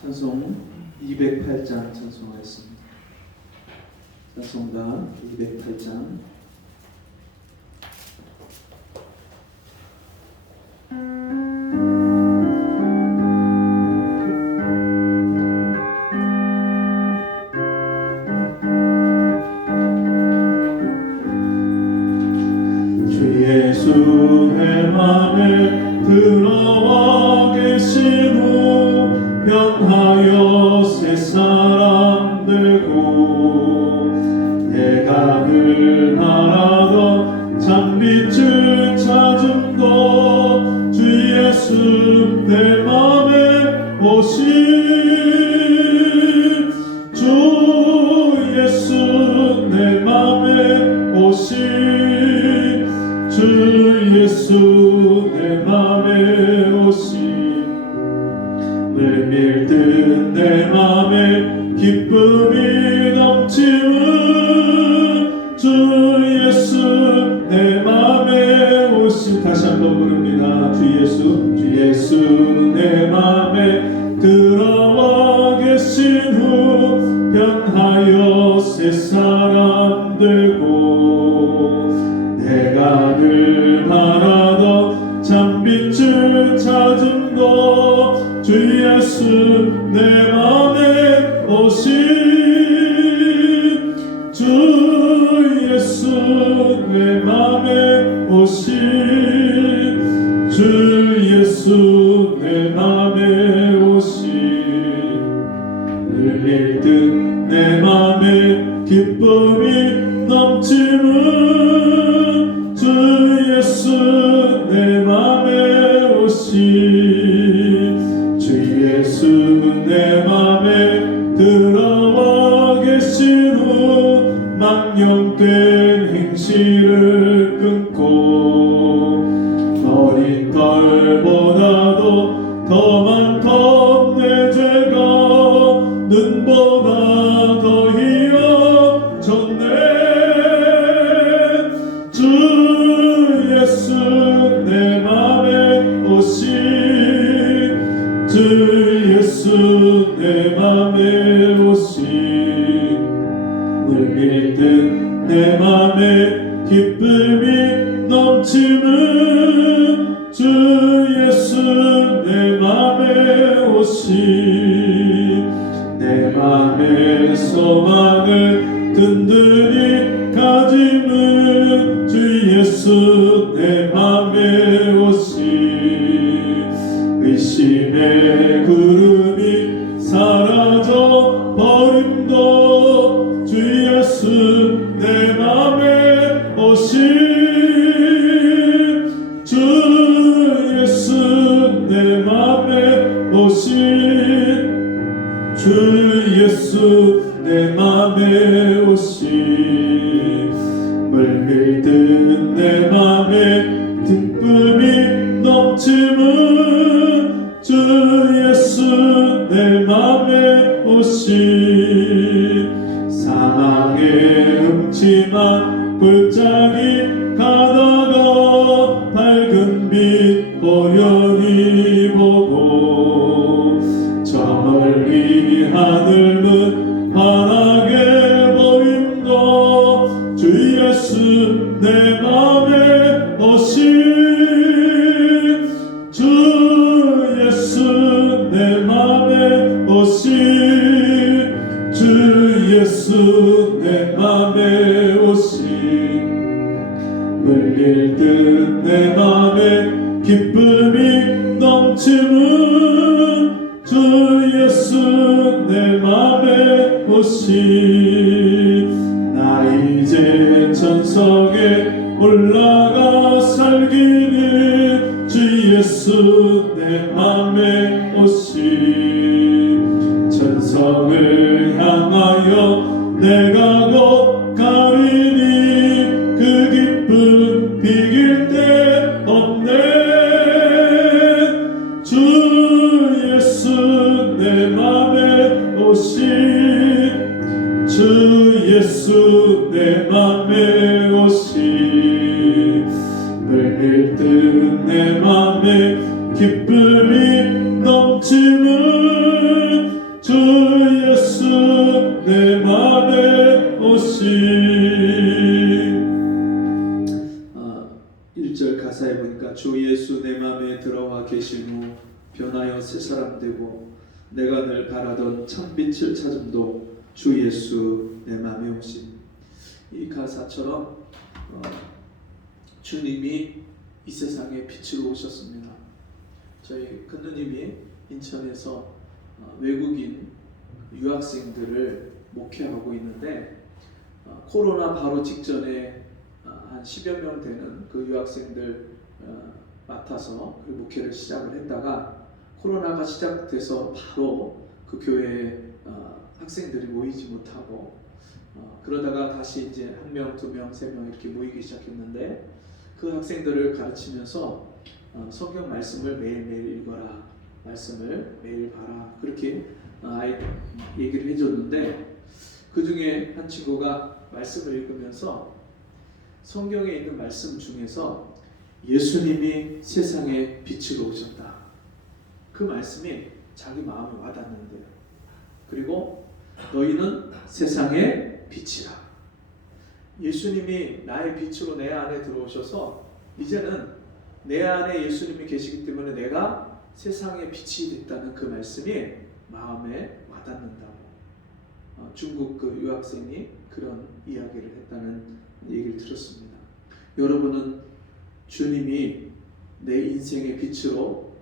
찬송 208장 찬송하였습니다. 찬송가 208장. 주 예수 내 맘에 들어와 계신 후 변하여 새 사람 되고 내가 늘 바라던 참빛을 찾음도 주 예수 내 맘에 오신 주 예수 내 맘에 오신 주 예수 내 맘에 오신 늘 밀든 내 맘에 기쁨이 넘치는 주 예수 내 맘에 오신 다시 한번 부릅니다. 주 예수 내 맘에 들어와 계신 후 변하여 새 사람 되고 내가 늘 바라던 참빛을 찾음도 주 예수 내 맘에 오신 주 예수 내 맘에 오신 주 예수 내 맘에 오신 늘 일등 내 맘에 기쁨이 넘치는 주 예수 내 맘에 오신 주 예수 내 맘에 들어와 계신 후 망령된 행실을 끊고 어린 털보다도 더 많던 내 죄가 눈보다 더 희어졌네. 주 예수 내 맘에 오신 주 예수 내 맘에 오신 물밀듯 내 맘에 기쁨이 넘치는 주 예수 내 맘에 오신 내 맘의 소망을 든든히 가지는 주 예수 내 맘에 오신 의심의 구름이 사라져 버림도 주 예수 내 맘에 오신 주 예수 내 맘에 오신 주 예수 내 맘에 오신 물밀듯 내 맘에 기쁨이 넘치는 주 예수 내 맘에 오신 사망의 음침한 골짜기 가다가 밝은 빛 보련히 보고 저 멀리 하늘문 환하게 보임도 주 예수 내 맘에 오신 주 예수 내 맘에 오신 주 예수 내 맘에 오신 물밀듯 내 맘에 기쁨이 넘치는 주 예수 내 맘에 오신 나 이제 천성에 올라가 살기는 주 예수 내 맘에 오신 천성을 향하여 내가 곧 가리니 그 기쁨 비길 데 없네. 주 예수 내 맘에 오신 주 예수 내 맘에 오신 물밀듯 내 맘에 기쁨이 넘치는 1절 가사에 보니까 주 예수 내 맘에 들어와 계신 후 변하여 새 사람 되고 내가 늘 바라던 참빛을 찾음도 주 예수 내 맘에 오신. 이 가사처럼 주님이 이 세상에 빛으로 오셨습니다. 저희 근누님이 인천에서 외국인 유학생들을 목회하고 있는데 코로나 바로 직전에 한 10여 명 되는 그 유학생들 맡아서 그 목회를 시작을 했다가 코로나가 시작돼서 바로 그 교회에 학생들이 모이지 못하고 그러다가 다시 이제 1명, 2명, 3명 이렇게 모이기 시작했는데 그 학생들을 가르치면서 성경 말씀을 매일매일 읽어라, 말씀을 매일 봐라, 그렇게 얘기를 해줬는데 그 중에 한 친구가 말씀을 읽으면서 성경에 있는 말씀 중에서 예수님이 세상에 빛으로 오셨다, 그 말씀이 자기 마음에 와닿는데요. 그리고 너희는 세상의 빛이라. 예수님이 나의 빛으로 내 안에 들어오셔서 이제는 내 안에 예수님이 계시기 때문에 내가 세상의 빛이 됐다는 그 말씀이 마음에 와닿는다고 중국 그 유학생이 그런 이야기를 했다는 얘기를 들었습니다. 여러분은 주님이 내 인생의 빛으로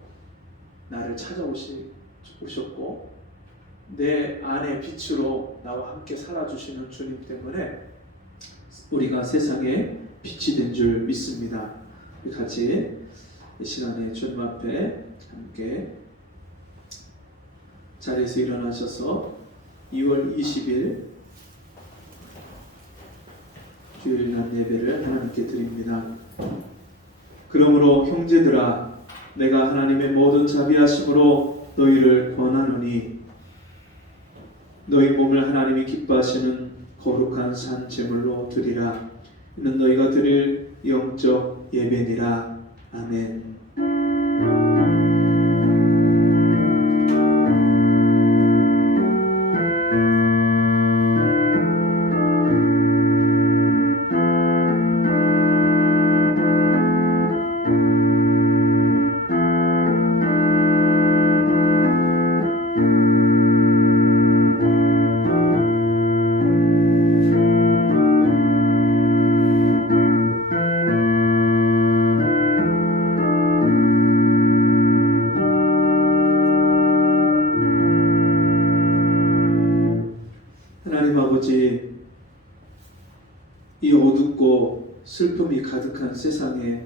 나를 찾아오셨고 내 안의 빛으로 나와 함께 살아주시는 주님 때문에 우리가 세상에 빛이 된 줄 믿습니다. 우리 같이 이 시간에 주님 앞에 함께 자리에서 일어나셔서 2월 20일 주일 낮 예배를 하나님께 드립니다. 그러므로 형제들아, 내가 하나님의 모든 자비하심으로 너희를 권하노니 너희 몸을 하나님이 기뻐하시는 거룩한 산 제물로 드리라. 이는 너희가 드릴 영적 예배니라. 아멘. 하나님 아버지, 이 어둡고 슬픔이 가득한 세상에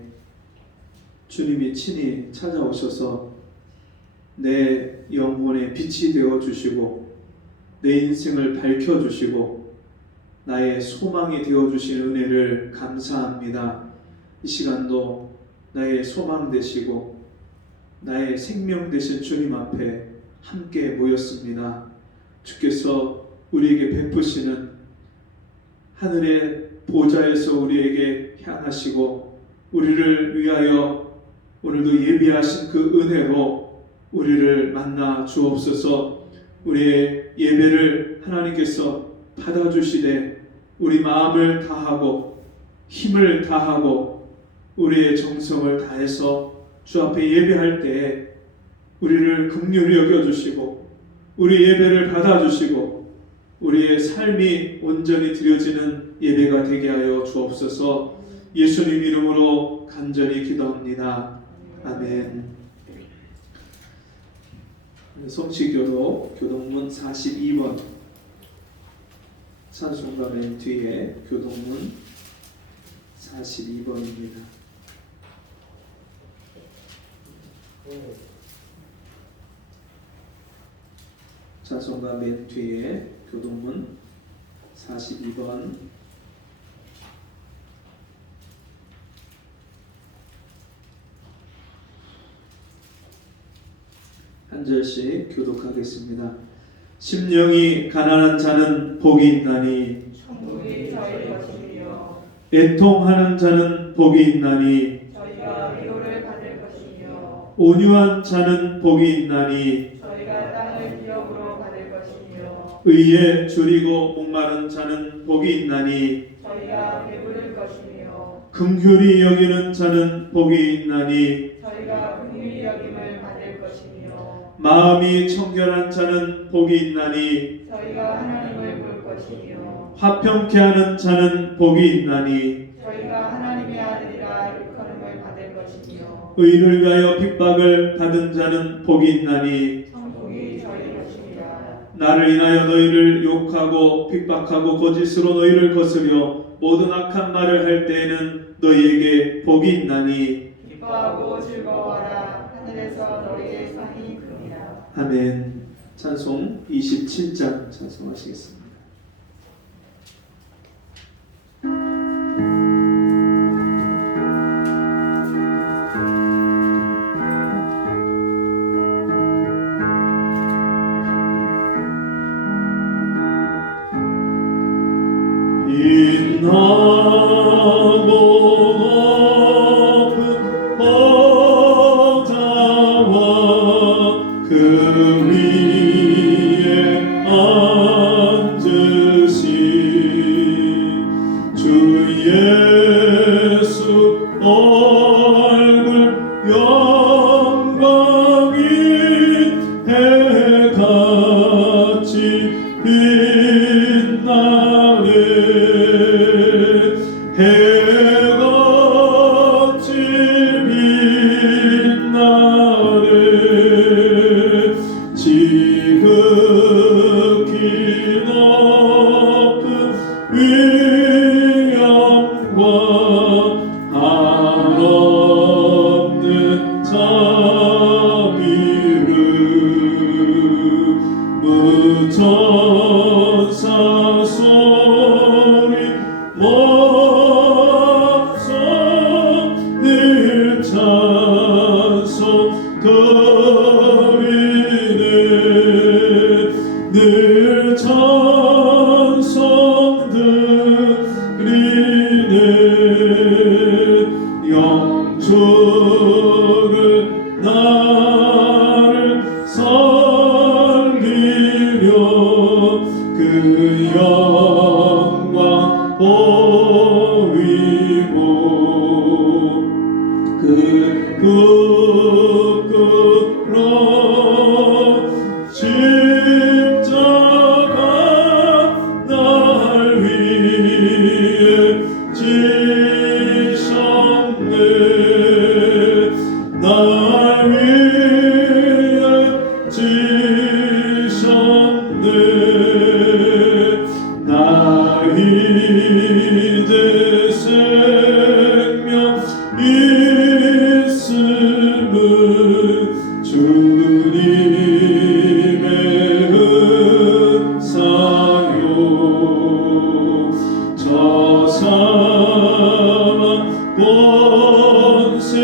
주님이 친히 찾아오셔서 내 영혼의 빛이 되어 주시고 내 인생을 밝혀 주시고 나의 소망이 되어 주신 은혜를 감사합니다. 이 시간도 나의 소망 되시고 나의 생명 되신 주님 앞에 함께 모였습니다. 주께서 우리에게 베푸시는 하늘의 보좌에서 우리에게 향하시고 우리를 위하여 오늘도 예비하신 그 은혜로 우리를 만나 주옵소서. 우리의 예배를 하나님께서 받아주시되 우리 마음을 다하고 힘을 다하고 우리의 정성을 다해서 주 앞에 예배할 때에 우리를 긍휼히 여겨주시고 우리 예배를 받아주시고 우리의 삶이 온전히 드려지는 예배가 되게 하여 주옵소서. 예수님 이름으로 간절히 기도합니다. 아멘. 성취교도 교동문 42번 찬송가 맨 뒤에 교동문 42번입니다. 찬송가 맨 뒤에 교동문 42번 한 절씩 교독하겠습니다. 심령이 가난한 자는 복이 있나니 천국이 저희 것이며 애통하는 자는 복이 있나니 저희가 위로를 받을 것이며 온유한 자는 복이 있나니 저희가 땅을 기업으로 받을 것이며 의에 줄이고 목마른 자는 복이 있나니 저희가 배부를 것이며 긍휼히 여기는 자는 복이 있나니 저희가 긍휼히 여김을 받을 것이며 마음이 청결한 자는 복이 있나니 저희가 하나님을 볼 것이며 화평케 하는 자는 복이 있나니 저희가 하나님의 아들이라 일컬음을 받을 것이며 의를 위하여 핍박을 받은 자는 복이 있나니 천국이 저희 것이니라. 나를 인하여 너희를 욕하고 핍박하고 거짓으로 너희를 거스려 모든 악한 말을 할 때에는 너희에게 복이 있나니 기뻐하고 즐거워하라. 하늘에서 너희의 상이 크니라. 아멘. 찬송 27장 찬송하시겠습니다. 빛나고 높은 보좌와 그 위에 앉으신 주 예수 얼굴 영광이 해같이 빛나네. 해같이 빛나네. 지극히 높은 위엄과 한없는 자비를 무천사 소리 모성 늘 찬송 드리네. 늘 찬송 드리네. 영주를 나를 살리려 그 영광 보이고 그 부끄러운 십자가 날 위해 지셨네. 날 위해 지셨네. 나 이제 생명 있음은 주님의 은사요. 저 사망 권세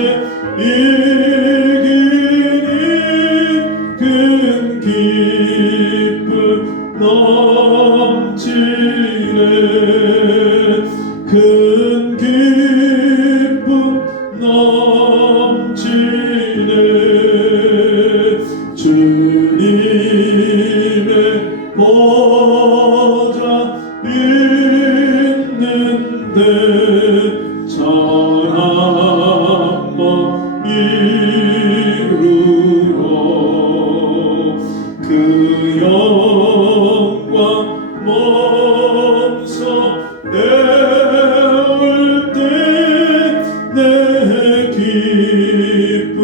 이기니 큰 기쁨 넘치네. 큰 기쁨 넘치네. 주님의 보좌 있는데 전한 몸 이루어 그 영광 몸소 애울 때 내 기쁨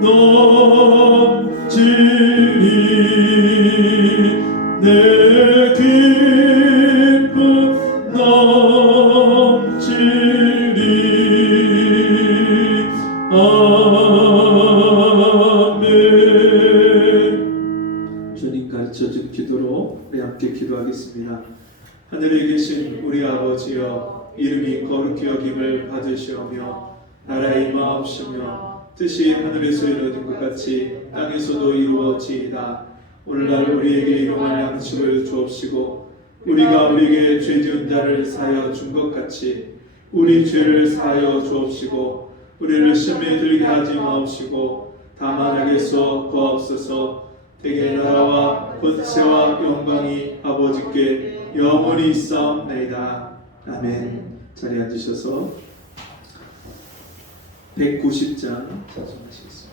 넘치리. 내 기쁨 넘치리. 아멘. 주님 가르쳐준 기도로 우리 함께 기도하겠습니다. 하늘에 계신 우리 아버지여, 이름이 거룩히 여김을 받으시오며 나라에 임하옵시며 뜻이 하늘에서 이루어진 것 같이 땅에서도 이루어지이다. 오늘날 우리에게 일용할 양식을 주옵시고 우리가 우리에게 죄 지은 자를 사하여 준 것 같이 우리 죄를 사하여 주옵시고 우리를 시험에 들게 하지 마옵시고 다만 악에서 구하옵소서. 대개 나라와 권세와 영광이 아버지께 영원히 있사옵나이다. 아멘. 자리에 앉으셔서 190장 찬송하시겠습니다.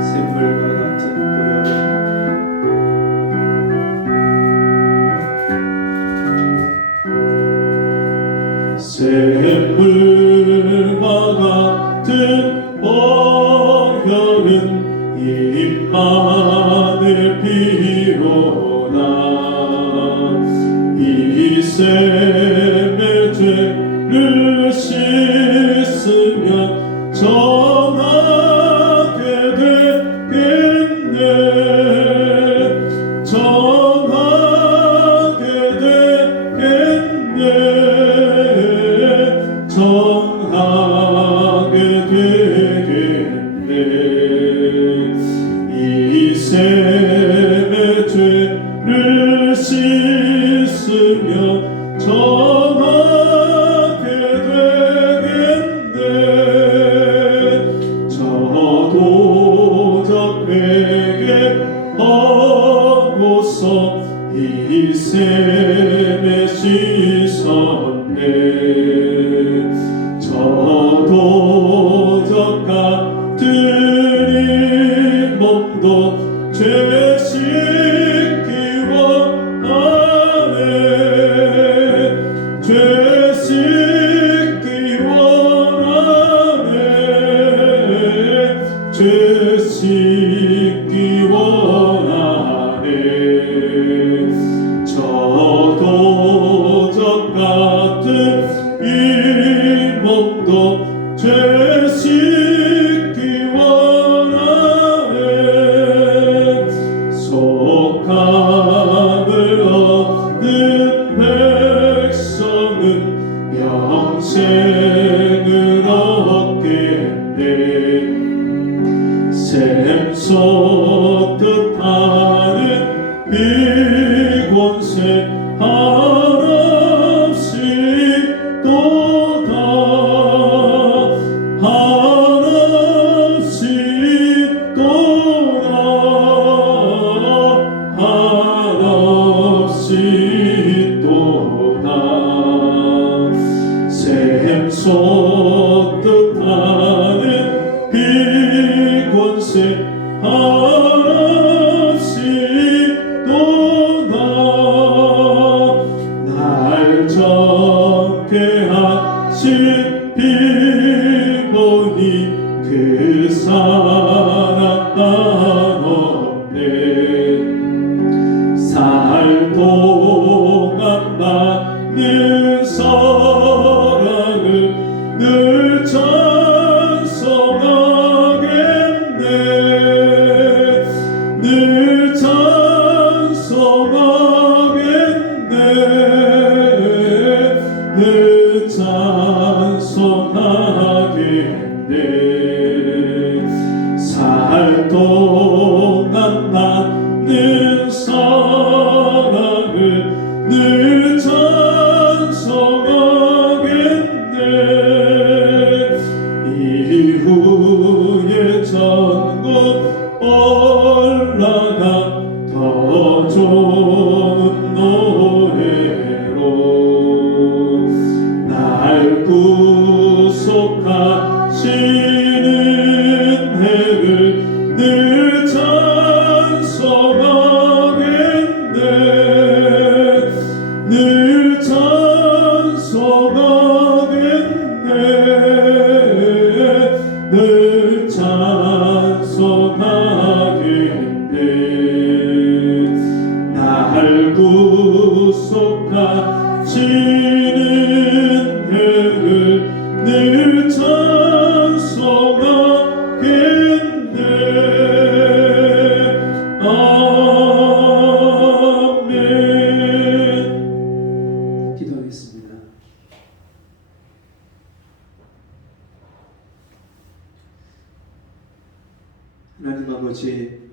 샘물과 같은 보혈 샘물과 같은 보혈은 임마누엘 피로다. 이 샘의 죄를 씻으면 전하게 되겠네. 전하게 되겠네. 전하게 되겠네. 이 샘의 죄를 씻으며 전하게 되겠네. 저도 회개하고서 이 샘에 씻었네. 저도 같은 이 몸도 죄 씻기 원하네. 죄 씻기 원하네. 죄 씻기 원하네. 저도 같은 이 몸도 죄 씻기 원하네. 속함을 얻는 백성은 영생을 얻겠네. 샘 솟듯 하는 비권세 한없이 또다. 한없이 또다. 한없이 또다. 샘 솟듯 하는 비권세 한없이 또다. 날 정케 하신 피보니 그 사랑 한없네. 살 동안 많은 사랑을 늘 찬송하겠네. 늘 찬송하겠네. 늘 찬송하겠네. 살 동안 많은 사랑을 늘 찬송하겠네. 이후에 전국 올라가 더 좋은 노래로 날 구속하시는 해를 늘 찬송하겠네. 늘 찬송하겠네. 늘 찬송하겠네. 날 구속하시는 해를 늘 찬송하겠네. 아멘. 기도하겠습니다. 하나님 아버지,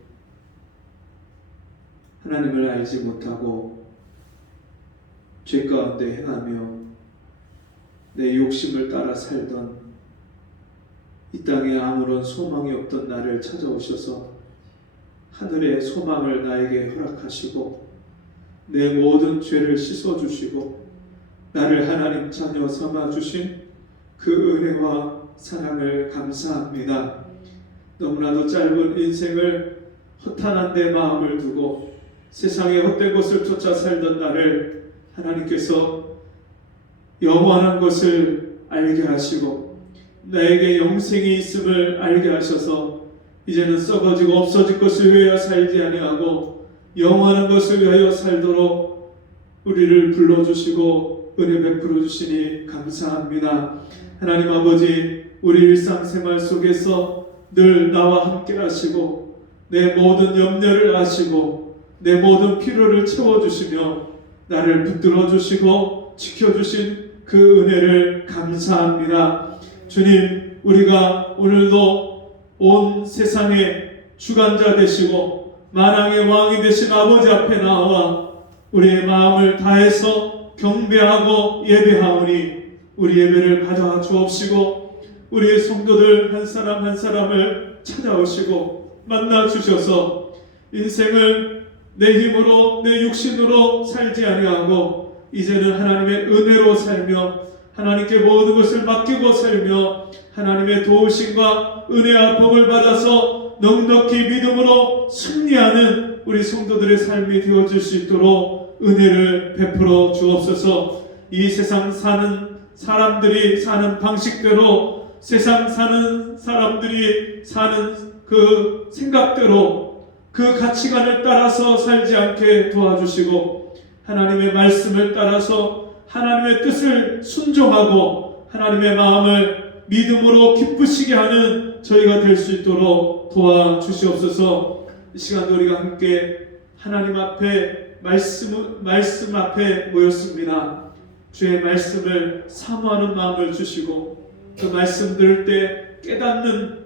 하나님을 알지 못하고 죄 가운데 행하며 내 욕심을 따라 살던 이 땅에 아무런 소망이 없던 나를 찾아오셔서 하늘의 소망을 나에게 허락하시고 내 모든 죄를 씻어주시고 나를 하나님 자녀 삼아 주신 그 은혜와 사랑을 감사합니다. 너무나도 짧은 인생을 허탄한 데 마음을 두고 세상의 헛된 것을 쫓아 살던 나를 하나님께서 영원한 것을 알게 하시고 나에게 영생이 있음을 알게 하셔서 이제는 썩어지고 없어질 것을 위하여 살지 아니하고 영원한 것을 위하여 살도록 우리를 불러주시고 은혜 베풀어 주시니 감사합니다. 하나님 아버지, 우리 일상생활 속에서 늘 나와 함께 하시고 내 모든 염려를 아시고 내 모든 필요를 채워주시며 나를 붙들어 주시고 지켜주신 그 은혜를 감사합니다. 주님, 우리가 오늘도 온 세상의 주관자 되시고 만왕의 왕이 되신 아버지 앞에 나와 우리의 마음을 다해서 경배하고 예배하오니 우리 예배를 받아 주옵시고 우리의 성도들 한 사람 한 사람을 찾아오시고 만나 주셔서 인생을 내 힘으로 내 육신으로 살지 아니하고 이제는 하나님의 은혜로 살며 하나님께 모든 것을 맡기고 살며 하나님의 도우심과 은혜와 복을 받아서 넉넉히 믿음으로 승리하는 우리 성도들의 삶이 되어질 수 있도록 은혜를 베풀어 주옵소서. 이 세상 사는 사람들이 사는 방식대로 세상 사는 사람들이 사는 그 생각대로 그 가치관을 따라서 살지 않게 도와주시고 하나님의 말씀을 따라서 하나님의 뜻을 순종하고 하나님의 마음을 믿음으로 기쁘시게 하는 저희가 될 수 있도록 도와주시옵소서. 이 시간도 우리가 함께 하나님 앞에 말씀 앞에 모였습니다. 주의 말씀을 사모하는 마음을 주시고 그 말씀 들을 때 깨닫는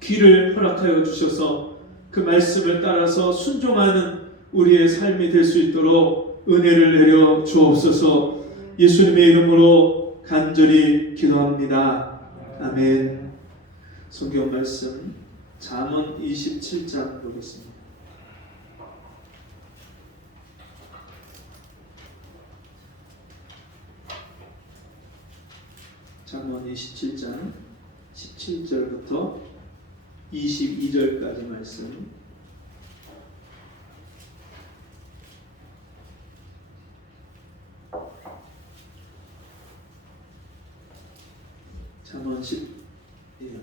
귀를 허락하여 주셔서 그 말씀을 따라서 순종하는 우리의 삶이 될 수 있도록 은혜를 내려 주옵소서. 예수님의 이름으로 간절히 기도합니다. 아멘. 성경 말씀 잠언 27장 보겠습니다. 잠언 27장 17절부터 22절까지 말씀.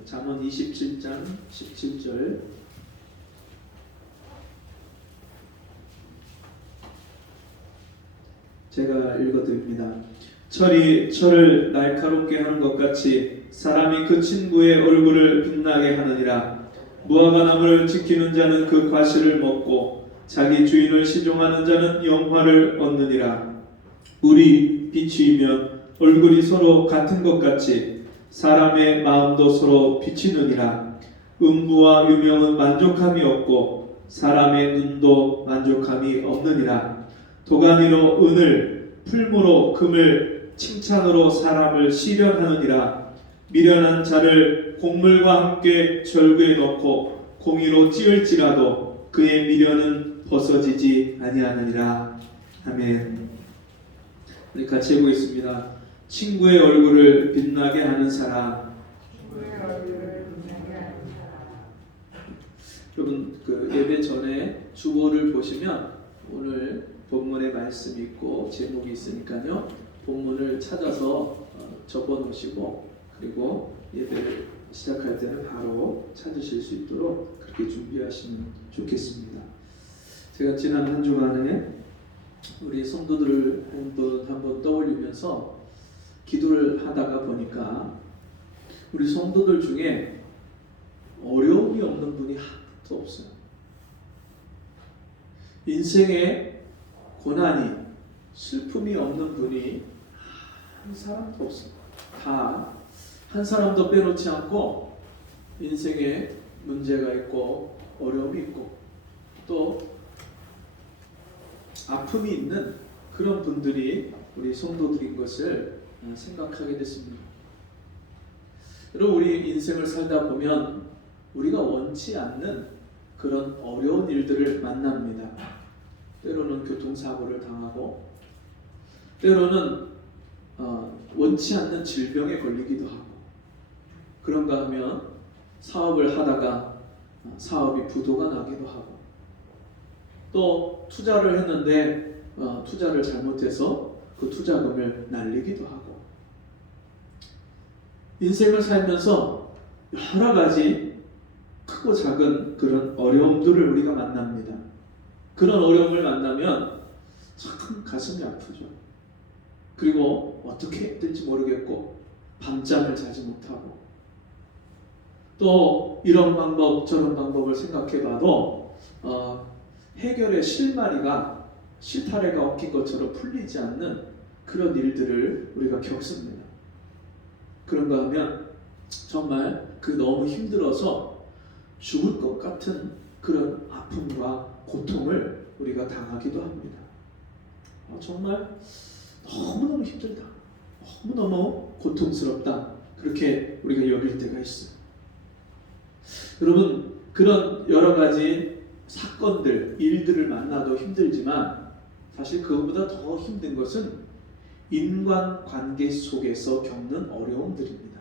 잠언 27장 17절. 제가 읽어드립니다. 철이 철을 날카롭게 하는 것 같이 사람이 그 친구의 얼굴을 빛나게 하느니라. 무화과 나무를 지키는 자는 그 과실을 먹고 자기 주인을 시종하는 자는 영화를 얻느니라. 우리 비추이면 얼굴이 서로 같은 것 같이 사람의 마음도 서로 비치느니라. 음부와 유명은 만족함이 없고 사람의 눈도 만족함이 없느니라. 도가니로 은을, 풀무로 금을, 칭찬으로 사람을 시련하느니라. 미련한 자를 곡물과 함께 절구에 넣고 공의로 찌을지라도 그의 미련은 벗어지지 아니하느니라. 아멘. 우리 같이 해보겠습니다. 친구의 얼굴을 빛나게 하는 사람. 여러분, 그 예배 전에 주보를 보시면 오늘 본문의 말씀이 있고 제목이 있으니까요. 본문을 찾아서 적어 놓으시고 그리고 예배를 시작할 때는 바로 찾으실 수 있도록 그렇게 준비하시면 좋겠습니다. 제가 지난 한 주간에 우리 성도들을 한 번 떠올리면서 기도를 하다가 보니까 우리 성도들 중에 어려움이 없는 분이 하나도 없어요. 인생에 고난이, 슬픔이 없는 분이 한 사람도 없습니다. 다 한 사람도 빼놓지 않고 인생에 문제가 있고 어려움이 있고 또 아픔이 있는 그런 분들이 우리 성도들인 것을 생각하게 됐습니다. 여러분, 우리 인생을 살다 보면 우리가 원치 않는 그런 어려운 일들을 만납니다. 때로는 교통사고를 당하고 때로는 원치 않는 질병에 걸리기도 하고, 그런가 하면 사업을 하다가 사업이 부도가 나기도 하고, 또 투자를 했는데 투자를 잘못해서 그 투자금을 날리기도 하고, 인생을 살면서 여러 가지 크고 작은 그런 어려움들을 우리가 만납니다. 그런 어려움을 만나면 참 가슴이 아프죠. 그리고 어떻게 해야 될지 모르겠고 밤잠을 자지 못하고, 또 이런 방법 저런 방법을 생각해봐도 해결의 실타래가 엉킨 것처럼 풀리지 않는 그런 일들을 우리가 겪습니다. 그런가 하면 정말 너무 힘들어서 죽을 것 같은 그런 아픔과 고통을 우리가 당하기도 합니다. 정말 너무너무 힘들다, 너무너무 고통스럽다, 그렇게 우리가 여길 때가 있어요. 여러분, 그런 여러 가지 사건들, 일들을 만나도 힘들지만 사실 그것보다 더 힘든 것은 인간관계 속에서 겪는 어려움들입니다.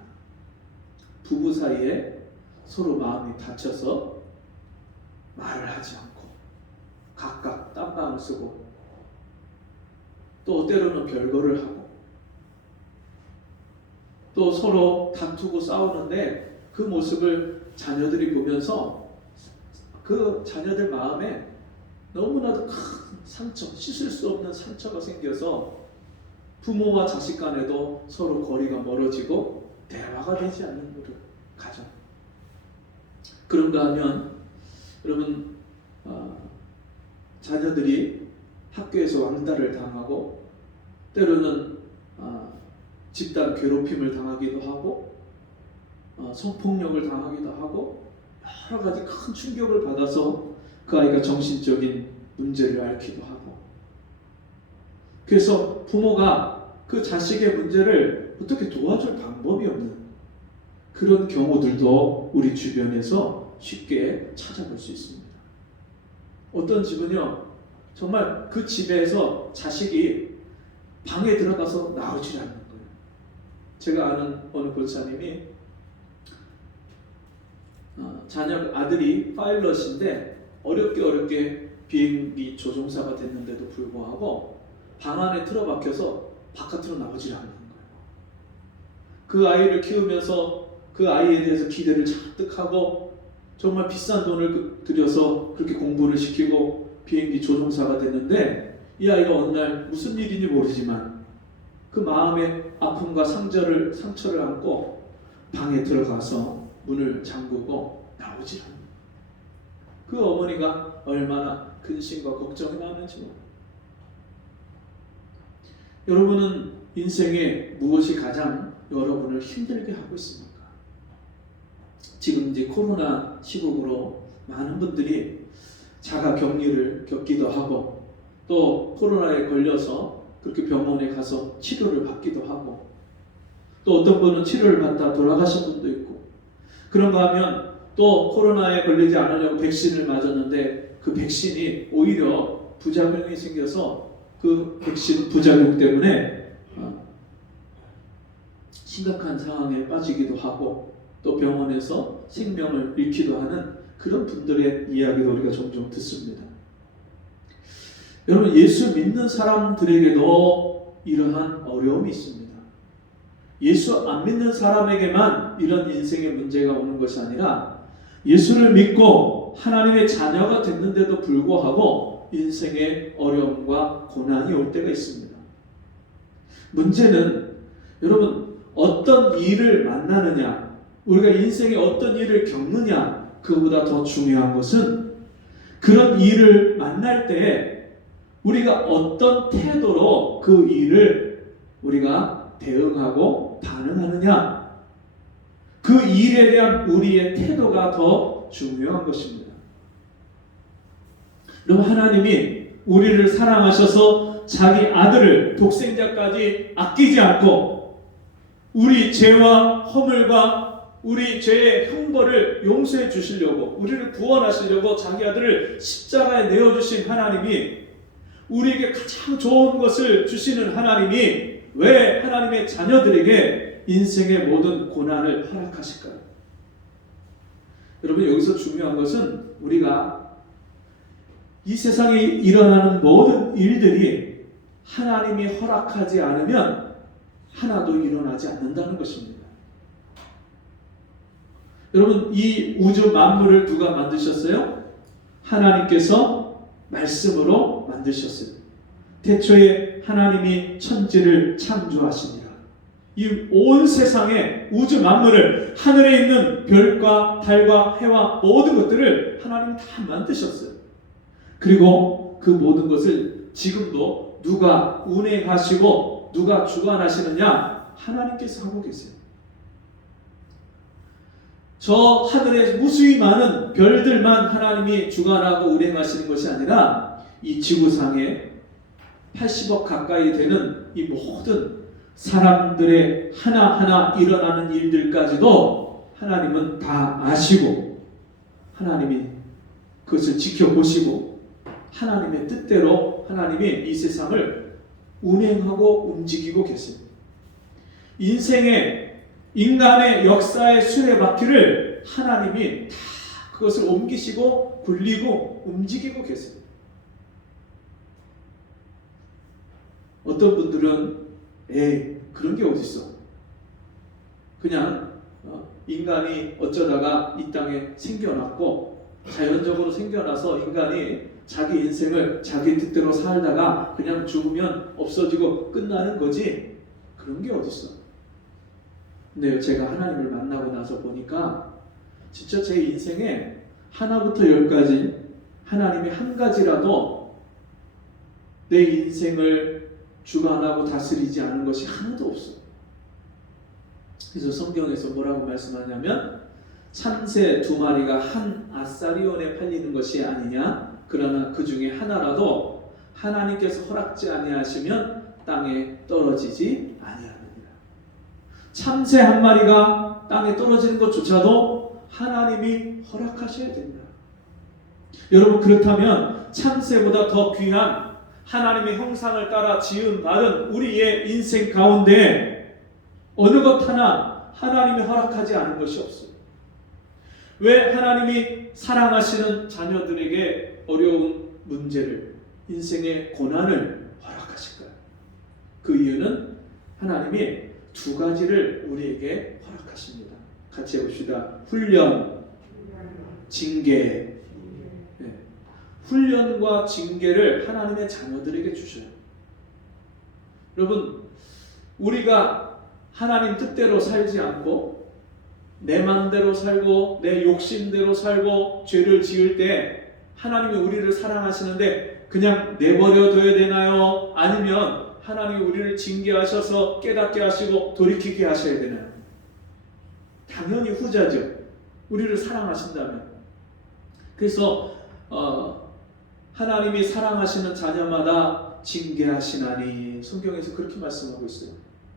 부부 사이에 서로 마음이 다쳐서 말을 하지 않고 각각 딴방을 쓰고, 또 때로는 별거를 하고, 또 서로 다투고 싸우는데 그 모습을 자녀들이 보면서 그 자녀들 마음에 너무나도 큰 상처, 씻을 수 없는 상처가 생겨서 부모와 자식 간에도 서로 거리가 멀어지고 대화가 되지 않는 그런 가정. 그런가 하면 여러분, 자녀들이 학교에서 왕따를 당하고, 때로는 집단 괴롭힘을 당하기도 하고, 성폭력을 당하기도 하고, 여러 가지 큰 충격을 받아서 그 아이가 정신적인 문제를 앓기도 하고, 그래서 부모가 그 자식의 문제를 어떻게 도와줄 방법이 없는 그런 경우들도 우리 주변에서 쉽게 찾아볼 수 있습니다. 어떤 집은요, 정말 그 집에서 자식이 방에 들어가서 나오질 않는 거예요. 제가 아는 어느 권사님이 아들이 파일럿인데 어렵게 비행기 조종사가 됐는데도 불구하고 방 안에 틀어박혀서 바깥으로 나오질 않는 거예요. 그 아이를 키우면서 그 아이에 대해서 기대를 잔뜩 하고 정말 비싼 돈을 들여서 그렇게 공부를 시키고 비행기 조종사가 됐는데, 이 아이가 어느 날 무슨 일인지 모르지만 그 마음의 아픔과 상처를 안고 방에 들어가서 문을 잠그고 나오질 않는 거예요. 그 어머니가 얼마나 근심과 걱정이 많은지 몰라요. 여러분은 인생에 무엇이 가장 여러분을 힘들게 하고 있습니까? 지금 이제 코로나 시국으로 많은 분들이 자가 격리를 겪기도 하고, 또 코로나에 걸려서 그렇게 병원에 가서 치료를 받기도 하고, 또 어떤 분은 치료를 받다 돌아가신 분도 있고, 그런가 하면 또 코로나에 걸리지 않으려고 백신을 맞았는데 그 백신이 오히려 부작용이 생겨서 그 백신 부작용 때문에 심각한 상황에 빠지기도 하고, 또 병원에서 생명을 잃기도 하는 그런 분들의 이야기를 우리가 종종 듣습니다. 여러분, 예수 믿는 사람들에게도 이러한 어려움이 있습니다. 예수 안 믿는 사람에게만 이런 인생의 문제가 오는 것이 아니라 예수를 믿고 하나님의 자녀가 됐는데도 불구하고 인생의 어려움과 고난이 올 때가 있습니다. 문제는 여러분, 어떤 일을 만나느냐, 우리가 인생에 어떤 일을 겪느냐, 그보다 더 중요한 것은 그런 일을 만날 때 우리가 어떤 태도로 그 일을 우리가 대응하고 반응하느냐, 그 일에 대한 우리의 태도가 더 중요한 것입니다. 여러분, 하나님이 우리를 사랑하셔서 자기 아들을 독생자까지 아끼지 않고 우리 죄와 허물과 우리 죄의 형벌을 용서해 주시려고, 우리를 구원하시려고 자기 아들을 십자가에 내어주신 하나님이, 우리에게 가장 좋은 것을 주시는 하나님이 왜 하나님의 자녀들에게 인생의 모든 고난을 허락하실까요? 여러분, 여기서 중요한 것은 우리가 이 세상에 일어나는 모든 일들이 하나님이 허락하지 않으면 하나도 일어나지 않는다는 것입니다. 여러분, 이 우주 만물을 누가 만드셨어요? 하나님께서 말씀으로 만드셨어요. 태초에 하나님이 천지를 창조하시니라. 이 온 세상의 우주 만물을, 하늘에 있는 별과 달과 해와 모든 것들을 하나님이 다 만드셨어요. 그리고 그 모든 것을 지금도 누가 운행하시고 누가 주관하시느냐? 하나님께서 하고 계세요. 저 하늘에 무수히 많은 별들만 하나님이 주관하고 운행하시는 것이 아니라 이 지구상에 80억 가까이 되는 이 모든 사람들의 하나하나 일어나는 일들까지도 하나님은 다 아시고 하나님이 그것을 지켜보시고 하나님의 뜻대로 하나님이 이 세상을 운행하고 움직이고 계십니다. 인간의 역사의 수레바퀴를 하나님이 다 그것을 옮기시고 굴리고 움직이고 계십니다. 어떤 분들은 그런 게 어딨어? 그냥 인간이 어쩌다가 이 땅에 생겨났고 자연적으로 생겨나서 인간이 자기 인생을 자기 뜻대로 살다가 그냥 죽으면 없어지고 끝나는 거지, 그런 게 어딨어? 근데 제가 하나님을 만나고 나서 보니까 진짜 제 인생에 하나부터 열까지 하나님이 한 가지라도 내 인생을 주관하고 다스리지 않은 것이 하나도 없어. 그래서 성경에서 뭐라고 말씀하냐면 참새 2마리가 한 아사리온에 팔리는 것이 아니냐, 그러나 그 중에 하나라도 하나님께서 허락지 아니하시면 땅에 떨어지지 아니하느니라. 참새 한 마리가 땅에 떨어지는 것조차도 하나님이 허락하셔야 된다. 여러분, 그렇다면 참새보다 더 귀한 하나님의 형상을 따라 지음받은 우리의 인생 가운데 어느 것 하나 하나님이 허락하지 않은 것이 없어요. 왜 하나님이 사랑하시는 자녀들에게 어려운 문제를, 인생의 고난을 허락하실까요? 그 이유는 하나님이 2가지를 우리에게 허락하십니다. 같이 해봅시다. 훈련, 징계. 훈련과 징계를 하나님의 자녀들에게 주셔요. 여러분, 우리가 하나님 뜻대로 살지 않고 내 맘대로 살고 내 욕심대로 살고 죄를 지을 때 하나님이 우리를 사랑하시는데 그냥 내버려둬야 되나요? 아니면 하나님이 우리를 징계하셔서 깨닫게 하시고 돌이키게 하셔야 되나요? 당연히 후자죠. 우리를 사랑하신다면. 그래서 하나님이 사랑하시는 자녀마다 징계하시나니, 성경에서 그렇게 말씀하고 있어요.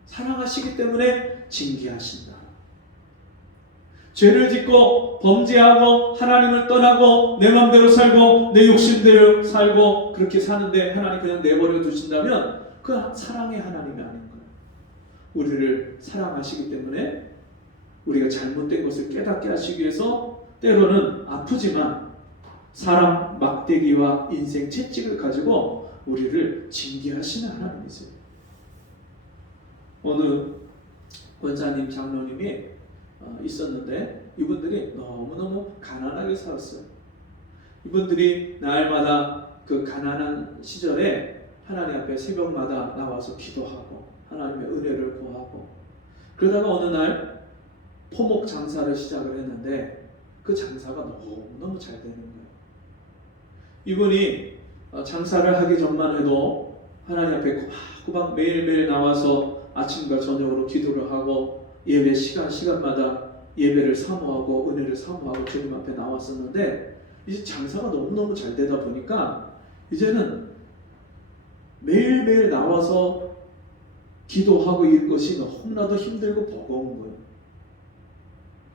사랑하시기 때문에 징계하신다. 죄를 짓고 범죄하고 하나님을 떠나고 내 마음대로 살고 내 욕심대로 살고 그렇게 사는데 하나님 그냥 내버려 두신다면 그 사랑의 하나님이 아닌 거예요. 우리를 사랑하시기 때문에 우리가 잘못된 것을 깨닫게 하시기 위해서 때로는 아프지만 사랑 막대기와 인생 채찍을 가지고 우리를 징계하시는 하나님이세요. 어느 원사님, 장로님이 있었는데 이분들이 너무너무 가난하게 살았어요. 이분들이 날마다 그 가난한 시절에 하나님 앞에 새벽마다 나와서 기도하고 하나님의 은혜를 구하고, 그러다가 어느 날 포목 장사를 시작을 했는데 그 장사가 너무너무 잘 되는 거예요. 이분이 장사를 하기 전만 해도 하나님 앞에 꼬박꼬박 매일매일 나와서 아침과 저녁으로 기도를 하고 예배 시간마다 예배를 사모하고 은혜를 사모하고 주님 앞에 나왔었는데, 이제 장사가 너무너무 잘 되다 보니까 이제는 매일매일 나와서 기도하고 이것이 너무나도 힘들고 버거운 거예요.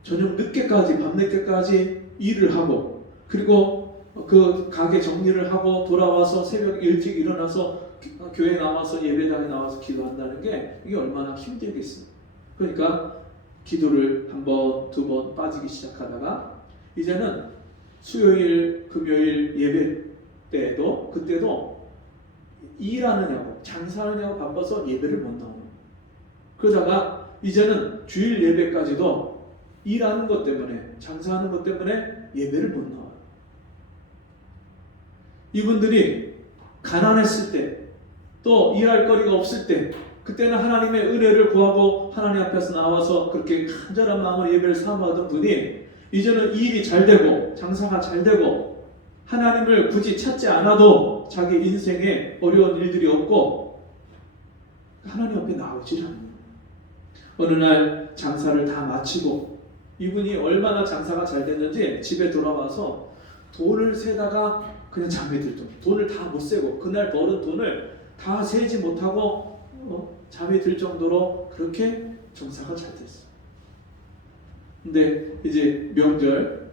저녁 늦게까지, 밤늦게까지 일을 하고, 그리고 그 가게 정리를 하고 돌아와서 새벽 일찍 일어나서 교회 나와서 예배당에 나와서 기도한다는 게 이게 얼마나 힘들겠어요. 그러니까 기도를 한 번, 두 번 빠지기 시작하다가 이제는 수요일, 금요일 예배 때도 그때도 일하느냐고 장사하느냐고 바빠서 예배를 못 나오는. 그러다가 이제는 주일 예배까지도 일하는 것 때문에 장사하는 것 때문에 예배를 못 나와요. 이분들이 가난했을 때 또 일할 거리가 없을 때 그때는 하나님의 은혜를 구하고 하나님 앞에서 나와서 그렇게 간절한 마음으로 예배를 사모하던 분이 이제는 일이 잘 되고 장사가 잘 되고 하나님을 굳이 찾지 않아도 자기 인생에 어려운 일들이 없고 하나님 앞에 나오질 않는 거예요. 어느 날 장사를 다 마치고 이분이 얼마나 장사가 잘 됐는지 집에 돌아와서 돈을 세다가 그냥 잠이 들 정도. 돈을 다 못 세고 그날 벌은 돈을 다 세지 못하고 잠이 들 정도로 그렇게 장사가 잘 됐어요. 근데 이제 명절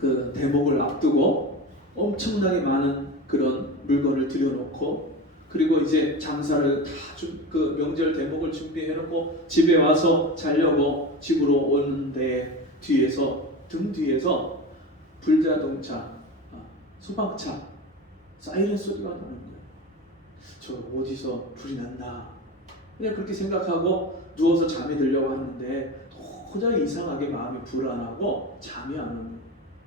그 대목을 앞두고 엄청나게 많은 그런 물건을 들여놓고 그리고 이제 장사를 다 그 명절 대목을 준비해놓고 집에 와서 자려고 집으로 오는데 등 뒤에서 불자동차, 소방차 사이렌 소리가 나는 거예요. 저 어디서 불이 났나 그냥 그렇게 생각하고 누워서 잠이 들려고 하는데 도저히 이상하게 마음이 불안하고 잠이 안 오는 거예요.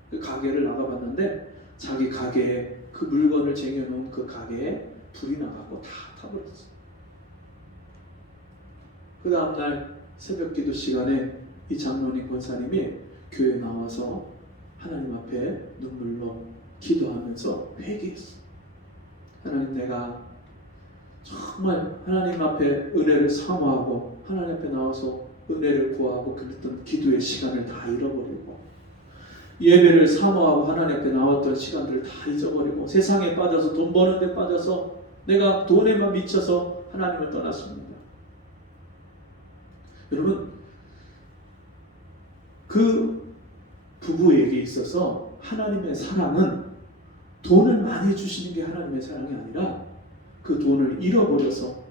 그 가게를 나가봤는데 자기 가게에 그 물건을 쟁여놓은 그 가게에 불이 나가고 다 타버렸어요. 그 다음날 새벽기도 시간에 이 장로님 권사님이 교회에 나와서 하나님 앞에 눈물로 기도하면서 회개했어요. 하나님, 내가 정말 하나님 앞에 은혜를 사모하고 하나님 앞에 나와서 은혜를 구하고 그랬던 기도의 시간을 다 잃어버리고 예배를 사모하고 하나님 앞에 나왔던 시간들을 다 잊어버리고 세상에 빠져서 돈 버는 데 빠져서 내가 돈에만 미쳐서 하나님을 떠났습니다. 여러분, 그 부부에게 있어서 하나님의 사랑은 돈을 많이 주시는 게 하나님의 사랑이 아니라 그 돈을 잃어버려서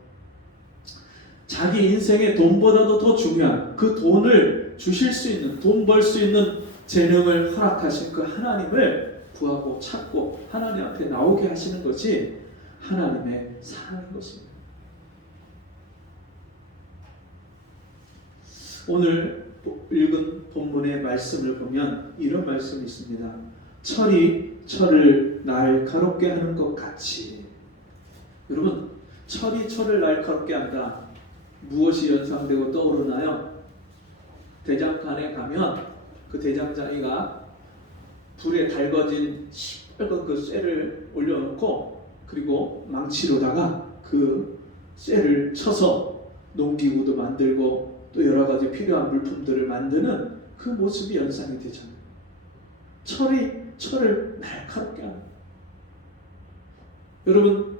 자기 인생의 돈보다도 더 중요한 그 돈을 주실 수 있는, 돈 벌 수 있는 재능을 허락하신 그 하나님을 구하고 찾고 하나님 앞에 나오게 하시는 것이 하나님의 사랑인 것입니다. 오늘 읽은 본문의 말씀을 보면 이런 말씀이 있습니다. 철이 철을 날카롭게 하는 것 같이. 여러분, 철이 철을 날카롭게 한다. 무엇이 연상되고 떠오르나요? 대장간에 가면 그 대장장이가 불에 달궈진 시뻘건 그 쇠를 올려놓고 그리고 망치로다가 그 쇠를 쳐서 농기구도 만들고 또 여러 가지 필요한 물품들을 만드는 그 모습이 연상이 되잖아요. 철이 철을 날카롭게 하는. 여러분,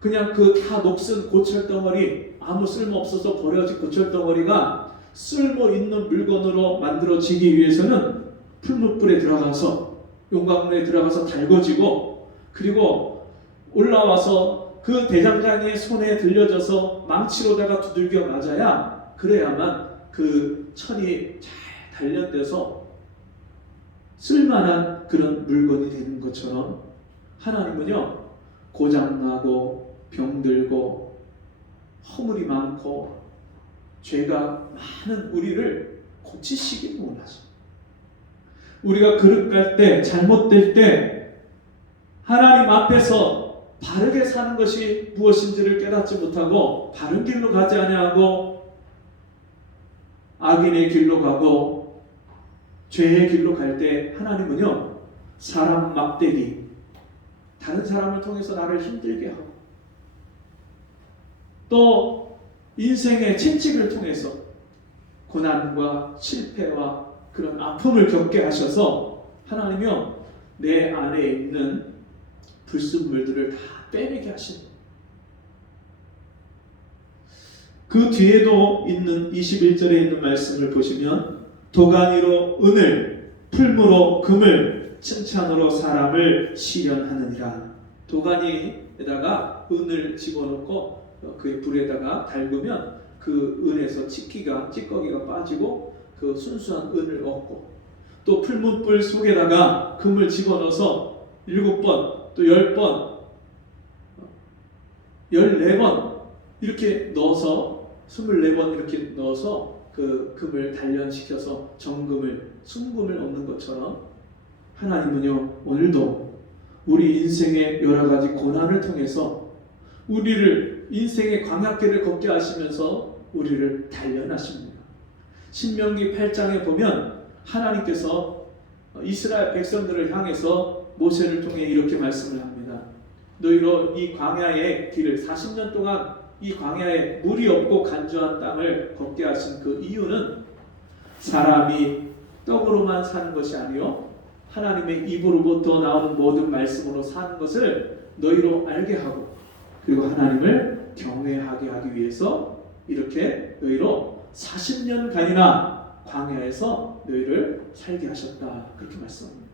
그냥 그 다 녹슨 고철덩어리, 아무 쓸모 없어서 버려진 고철덩어리가 쓸모 있는 물건으로 만들어지기 위해서는 풀무불에 들어가서 용광로에 들어가서 달궈지고 그리고 올라와서 그 대장장이의 손에 들려져서 망치로다가 두들겨 맞아야 그래야만 그 철이 잘 단련돼서 쓸만한 그런 물건이 되는 것처럼 하나님은요, 고장나고 병들고 허물이 많고 죄가 많은 우리를 고치시길 원하십니다. 우리가 그릇 갈 때, 잘못될 때 하나님 앞에서 바르게 사는 것이 무엇인지를 깨닫지 못하고 바른 길로 가지 아니하고 악인의 길로 가고 죄의 길로 갈 때 하나님은요, 사람 막대기, 다른 사람을 통해서 나를 힘들게 하고 또 인생의 채찍을 통해서 고난과 실패와 그런 아픔을 겪게 하셔서 하나님이요, 내 안에 있는 불순물들을 다 빼내게 하십니다. 그 뒤에도 있는 21절에 있는 말씀을 보시면 도가니로 은을, 풀무로 금을, 칭찬으로 사람을 시련하느니라. 도가니 종이에다가 은을 집어넣고 그 불에다가 달구면 그 은에서 찌꺼기가 빠지고 그 순수한 은을 얻고, 또 풀무불 속에다가 금을 집어넣어서 7번 또 10번 14번 이렇게 넣어서 24번 이렇게 넣어서 그 금을 단련시켜서 정금을 순금을 얻는 것처럼, 하나님은요 오늘도 우리 인생의 여러 가지 고난을 통해서 우리를 인생의 광야길을 걷게 하시면서 우리를 단련하십니다. 신명기 8장에 보면 하나님께서 이스라엘 백성들을 향해서 모세를 통해 이렇게 말씀을 합니다. 너희로 이 광야의 길을 40년 동안 이 광야에 물이 없고 간주한 땅을 걷게 하신 그 이유는 사람이 떡으로만 사는 것이 아니요 하나님의 입으로부터 나오는 모든 말씀으로 사는 것을 너희로 알게 하고, 그리고 하나님을 경외하게 하기 위해서 이렇게 너희로 40년간이나 광야에서 너희를 살게 하셨다, 그렇게 말씀합니다.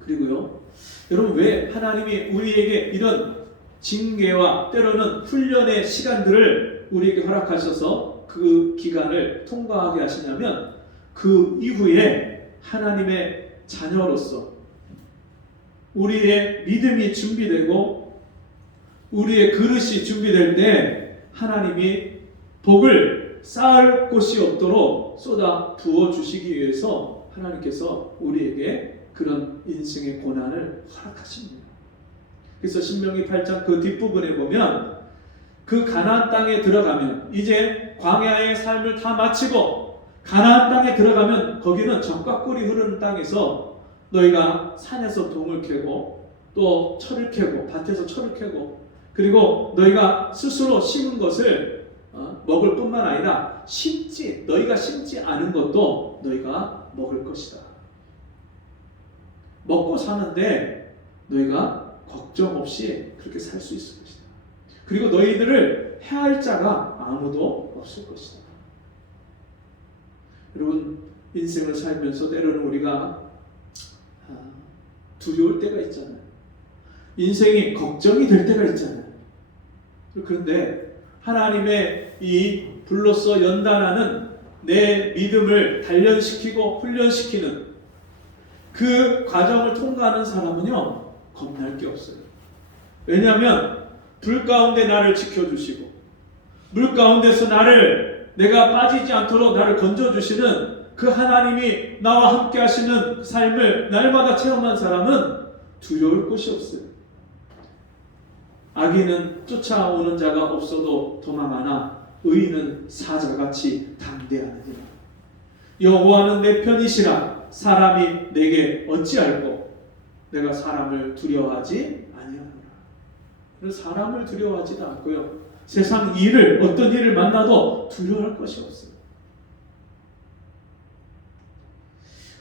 그리고요 여러분, 왜 하나님이 우리에게 이런 징계와 때로는 훈련의 시간들을 우리에게 허락하셔서 그 기간을 통과하게 하시냐면, 그 이후에 하나님의 자녀로서 우리의 믿음이 준비되고 우리의 그릇이 준비될 때 하나님이 복을 쌓을 곳이 없도록 쏟아 부어 주시기 위해서 하나님께서 우리에게 그런 인생의 고난을 허락하십니다. 그래서 신명기 8장 그 뒷부분에 보면 그 가나안 땅에 들어가면, 이제 광야의 삶을 다 마치고 가나안 땅에 들어가면 거기는 젖과 꿀이 흐르는 땅에서 너희가 산에서 동을 캐고 또 철을 캐고 밭에서 철을 캐고, 그리고 너희가 스스로 심은 것을 먹을 뿐만 아니라 너희가 심지 않은 것도 너희가 먹을 것이다. 먹고 사는데 너희가 걱정 없이 그렇게 살 수 있을 것이다. 그리고 너희들을 해할 자가 아무도 없을 것이다. 여러분, 인생을 살면서 때로는 우리가 두려울 때가 있잖아요. 인생이 걱정이 될 때가 있잖아요. 그런데 하나님의 이 불로써 연단하는 내 믿음을 단련시키고 훈련시키는 그 과정을 통과하는 사람은요 겁날 게 없어요. 왜냐하면 불 가운데 나를 지켜주시고 물 가운데서 내가 빠지지 않도록 나를 건져주시는 그 하나님이 나와 함께 하시는 삶을 날마다 체험한 사람은 두려울 것이 없어요. 악인은 쫓아오는 자가 없어도 도망하나 의인은 사자같이 담대하느니라. 여호와는 내 편이시라. 사람이 내게 어찌알고 내가 사람을 두려워하지 아니하노라. 사람을 두려워하지도 않고요, 세상 일을, 어떤 일을 만나도 두려워할 것이 없어요.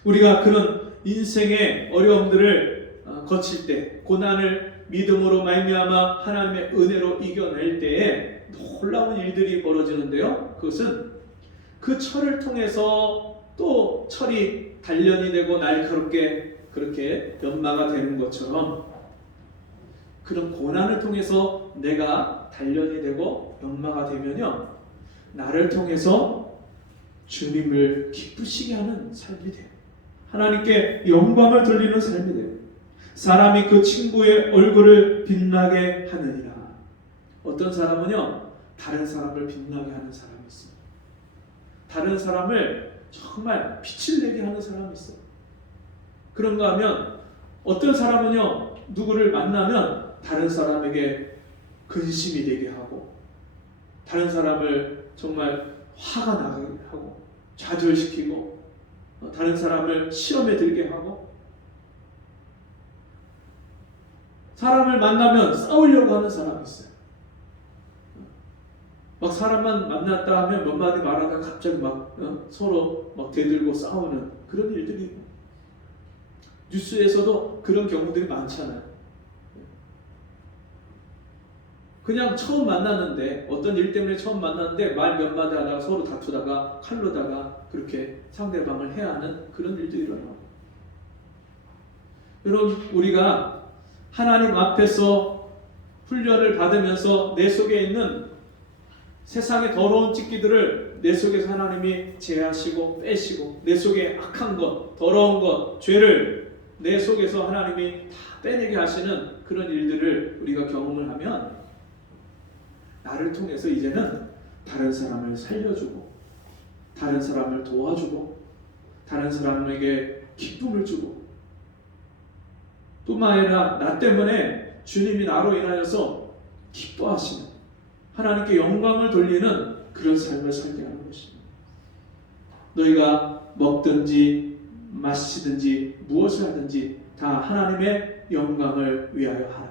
우리가 그런 인생의 어려움들을 거칠 때, 고난을 믿음으로 말미암아 하나님의 은혜로 이겨낼 때에 놀라운 일들이 벌어지는데요, 그것은 그 철을 통해서 또 철이 단련이 되고 날카롭게 그렇게 연마가 되는 것처럼, 그런 고난을 통해서 내가 단련이 되고 연마가 되면요, 나를 통해서 주님을 기쁘시게 하는 삶이 돼요. 하나님께 영광을 돌리는 삶이 돼요. 사람이 그 친구의 얼굴을 빛나게 하느니라. 어떤 사람은요, 다른 사람을 빛나게 하는 사람이 있어요. 다른 사람을 정말 빛을 내게 하는 사람이 있어요. 그런가 하면 어떤 사람은요, 누구를 만나면 다른 사람에게 근심이 되게 하고, 다른 사람을 정말 화가 나게 하고, 좌절시키고, 다른 사람을 시험에 들게 하고, 사람을 만나면 싸우려고 하는 사람이 있어요. 막 사람만 만났다 하면 몇 마디 말하다가 갑자기 서로 대들고 싸우는 그런 일들이, 뉴스에서도 그런 경우들이 많잖아요. 그냥 처음 만났는데, 어떤 일 때문에 처음 만났는데 말 몇 마디 하다가 서로 다투다가 칼로다가 그렇게 상대방을 해야 하는 그런 일들이 일어나요. 여러분, 우리가 하나님 앞에서 훈련을 받으면서 내 속에 있는 세상의 더러운 찌기들을 내 속에서 하나님이 제하시고 빼시고 내 속에 악한 것, 더러운 것, 죄를 내 속에서 하나님이 다 빼내게 하시는 그런 일들을 우리가 경험을 하면 나를 통해서 이제는 다른 사람을 살려주고 다른 사람을 도와주고 다른 사람에게 기쁨을 주고 뿐만 아니라 나 때문에 주님이 나로 인하여서 기뻐하시는 하나님께 영광을 돌리는 그런 삶을 살게 하는 것입니다. 너희가 먹든지 마시든지 무엇을 하든지 다 하나님의 영광을 위하여 하라.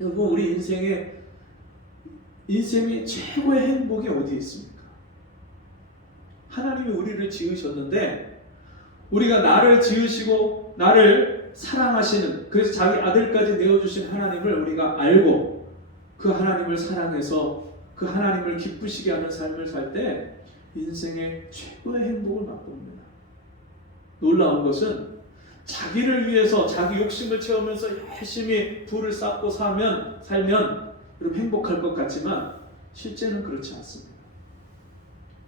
여러분, 우리 인생의 최고의 행복이 어디에 있습니까? 하나님이 우리를 지으셨는데 우리가 나를 지으시고 나를 사랑하시는, 그래서 자기 아들까지 내어주신 하나님을 우리가 알고 그 하나님을 사랑해서 그 하나님을 기쁘시게 하는 삶을 살 때 인생의 최고의 행복을 맛봅니다. 놀라운 것은 자기를 위해서 자기 욕심을 채우면서 열심히 부를 쌓고 살면 여러분 행복할 것 같지만 실제는 그렇지 않습니다.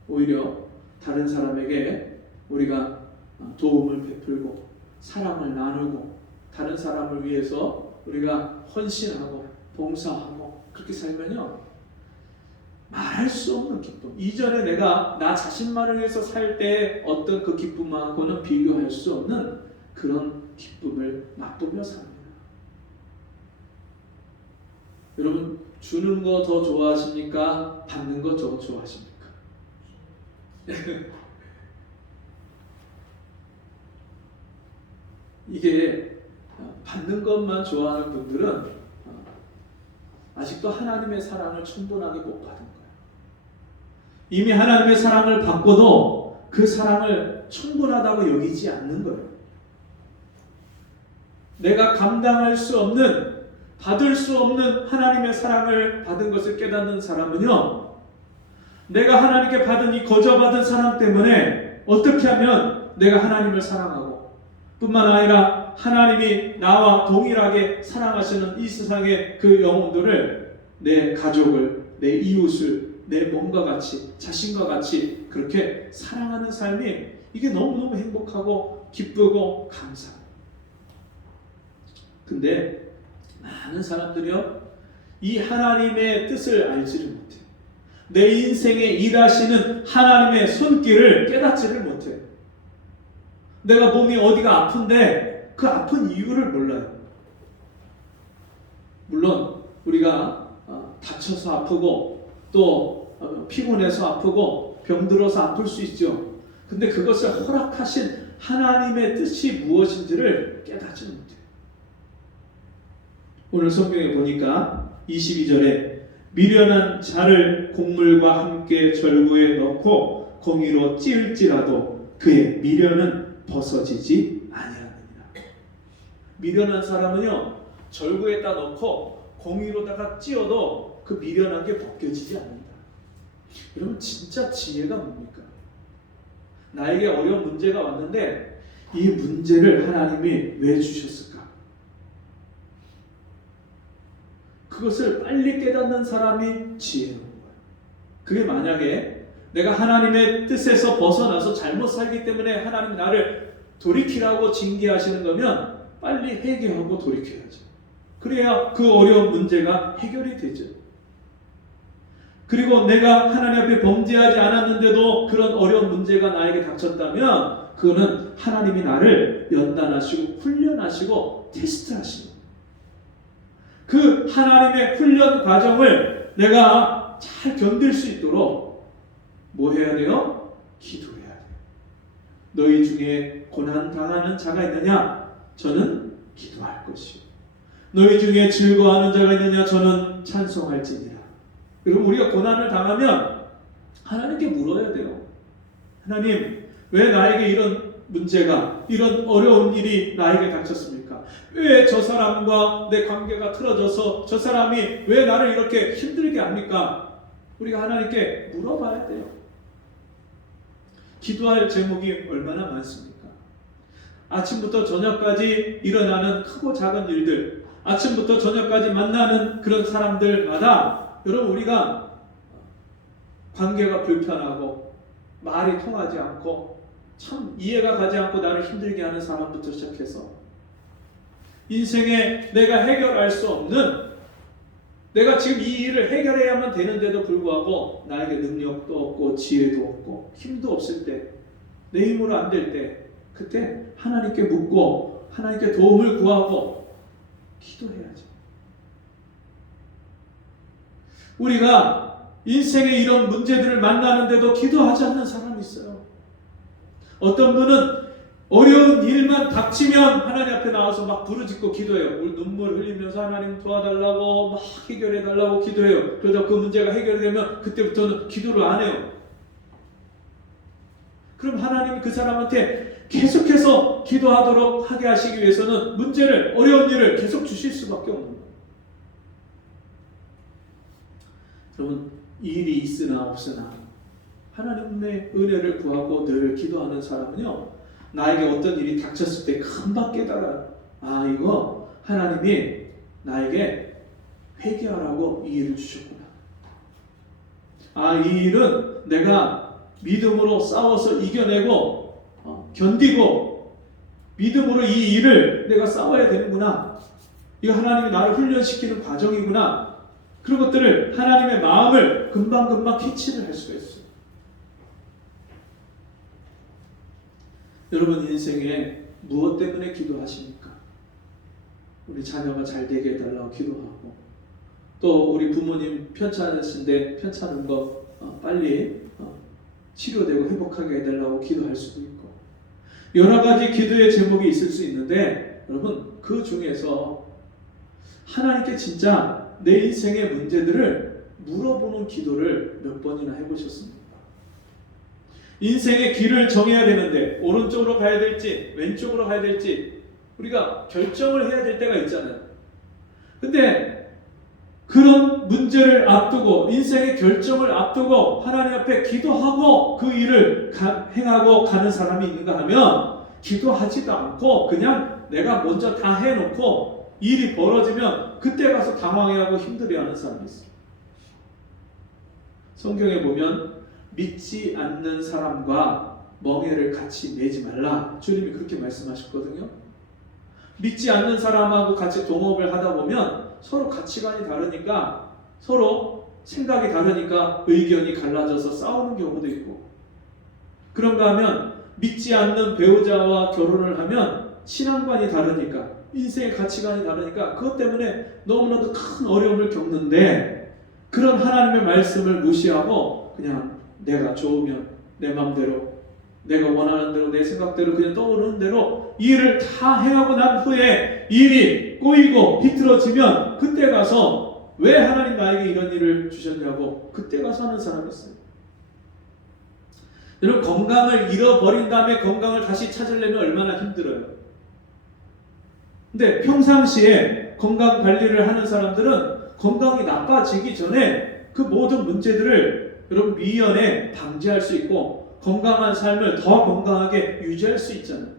오히려 다른 사람에게 우리가 도움을 베풀고 사랑을 나누고 다른 사람을 위해서 우리가 헌신하고 봉사하고 그렇게 살면요 말할 수 없는 기쁨, 이전에 내가 나 자신만을 위해서 살 때 어떤 그 기쁨하고는 비교할 수 없는 그런 기쁨을 맛보며 삽니다. 여러분, 주는 거 더 좋아하십니까? 받는 거 더 좋아하십니까? 이게 받는 것만 좋아하는 분들은 아직도 하나님의 사랑을 충분하게 못 받은 거예요. 이미 하나님의 사랑을 받고도 그 사랑을 충분하다고 여기지 않는 거예요. 내가 감당할 수 없는, 받을 수 없는 하나님의 사랑을 받은 것을 깨닫는 사람은요, 내가 하나님께 받은 이 거저받은 사랑 때문에 어떻게 하면 내가 하나님을 사랑하고 뿐만 아니라 하나님이 나와 동일하게 사랑하시는 이 세상의 그 영혼들을, 내 가족을, 내 이웃을 내 몸과 같이, 자신과 같이 그렇게 사랑하는 삶이, 이게 너무너무 행복하고 기쁘고 감사해요. 근데 많은 사람들이요, 이 하나님의 뜻을 알지를 못해요. 내 인생에 일하시는 하나님의 손길을 깨닫지를 못해요. 내가 몸이 어디가 아픈데 그 아픈 이유를 몰라요. 물론 우리가 다쳐서 아프고 또 피곤해서 아프고 병들어서 아플 수 있죠. 근데 그것을 허락하신 하나님의 뜻이 무엇인지를 깨닫지 못해요. 오늘 성경에 보니까 22절에 미련한 자를 곡물과 함께 절구에 넣고 공의로 찌을지라도 그의 미련은 벗어지지 아니하느니라. 미련한 사람은요, 절구에다 넣고 공의로다가 찌어도 그 미련한 게 벗겨지지 않는다. 여러분, 진짜 지혜가 뭡니까? 나에게 어려운 문제가 왔는데 이 문제를 하나님이 왜 주셨을까? 그것을 빨리 깨닫는 사람이 지혜로운 거예요. 그게 만약에 내가 하나님의 뜻에서 벗어나서 잘못 살기 때문에 하나님이 나를 돌이키라고 징계하시는 거면 빨리 회개하고 돌이켜야죠. 그래야 그 어려운 문제가 해결이 되죠. 그리고 내가 하나님 앞에 범죄하지 않았는데도 그런 어려운 문제가 나에게 닥쳤다면 그거는 하나님이 나를 연단하시고 훈련하시고 테스트하시는 거예요. 그 하나님의 훈련 과정을 내가 잘 견딜 수 있도록 뭐 해야 돼요? 기도해야 돼요. 너희 중에 고난 당하는 자가 있느냐? 저는 기도할 것이요. 너희 중에 즐거워하는 자가 있느냐? 저는 찬송할지니라. 그럼 우리가 고난을 당하면 하나님께 물어야 돼요. 하나님, 왜 나에게 이런 문제가, 이런 어려운 일이 나에게 닥쳤습니까? 왜 저 사람과 내 관계가 틀어져서 저 사람이 왜 나를 이렇게 힘들게 합니까? 우리가 하나님께 물어봐야 돼요. 기도할 제목이 얼마나 많습니까? 아침부터 저녁까지 일어나는 크고 작은 일들, 아침부터 저녁까지 만나는 그런 사람들마다 여러분 우리가 관계가 불편하고 말이 통하지 않고 참 이해가 가지 않고 나를 힘들게 하는 사람부터 시작해서 인생에 내가 해결할 수 없는, 내가 지금 이 일을 해결해야만 되는데도 불구하고 나에게 능력도 없고 지혜도 없고 힘도 없을 때, 내 힘으로 안 될 때, 그때 하나님께 묻고 하나님께 도움을 구하고 기도해야죠. 우리가 인생의 이런 문제들을 만나는데도 기도하지 않는 사람이 있어요. 어떤 분은 어려운 일만 닥치면 하나님 앞에 나와서 막 부르짖고 기도해요. 눈물 흘리면서 하나님 도와달라고 막 해결해달라고 기도해요. 그러다 그 문제가 해결되면 그때부터는 기도를 안 해요. 그럼 하나님이 그 사람한테 계속해서 기도하도록 하게 하시기 위해서는 문제를, 어려운 일을 계속 주실 수밖에 없는 거예요. 여러분, 일이 있으나 없으나 하나님의 은혜를 구하고 늘 기도하는 사람은요, 나에게 어떤 일이 닥쳤을 때 금방 깨달아요. 아, 이거 하나님이 나에게 회개하라고 이 일을 주셨구나. 아, 이 일은 내가 믿음으로 싸워서 이겨내고 견디고 믿음으로 이 일을 내가 싸워야 되는구나. 이거 하나님이 나를 훈련시키는 과정이구나. 그런 것들을 하나님의 마음을 금방금방 캐치를 할 수가 있어요. 여러분 인생에 무엇 때문에 기도하십니까? 우리 자녀가 잘 되게 해달라고 기도하고, 또 우리 부모님 편찮으신데 편찮은 거 빨리 치료되고 회복하게 해달라고 기도할 수도 있고, 여러 가지 기도의 제목이 있을 수 있는데 여러분 그 중에서 하나님께 진짜 내 인생의 문제들을 물어보는 기도를 몇 번이나 해보셨습니까? 인생의 길을 정해야 되는데 오른쪽으로 가야 될지 왼쪽으로 가야 될지 우리가 결정을 해야 될 때가 있잖아요. 근데 그런 문제를 앞두고, 인생의 결정을 앞두고 하나님 앞에 기도하고 그 일을 행하고 가는 사람이 있는가 하면, 기도하지도 않고 그냥 내가 먼저 다 해놓고 일이 벌어지면 그때 가서 당황해하고 힘들어하는 사람이 있어요. 성경에 보면 믿지 않는 사람과 멍에를 같이 매지 말라, 주님이 그렇게 말씀하셨거든요. 믿지 않는 사람하고 같이 동업을 하다 보면 서로 가치관이 다르니까, 서로 생각이 다르니까 의견이 갈라져서 싸우는 경우도 있고, 그런가 하면 믿지 않는 배우자와 결혼을 하면 신앙관이 다르니까, 인생의 가치관이 다르니까 그것 때문에 너무나도 큰 어려움을 겪는데, 그런 하나님의 말씀을 무시하고 그냥 내가 좋으면 내 마음대로, 내가 원하는 대로, 내 생각대로 그냥 떠오르는 대로 일을 다 행하고 난 후에 일이 꼬이고 비틀어지면 그때 가서 왜 하나님 나에게 이런 일을 주셨냐고 그때 가서 하는 사람이 있어요. 여러분, 건강을 잃어버린 다음에 건강을 다시 찾으려면 얼마나 힘들어요. 근데 평상시에 건강 관리를 하는 사람들은 건강이 나빠지기 전에 그 모든 문제들을 여러분 미연에 방지할 수 있고 건강한 삶을 더 건강하게 유지할 수 있잖아요.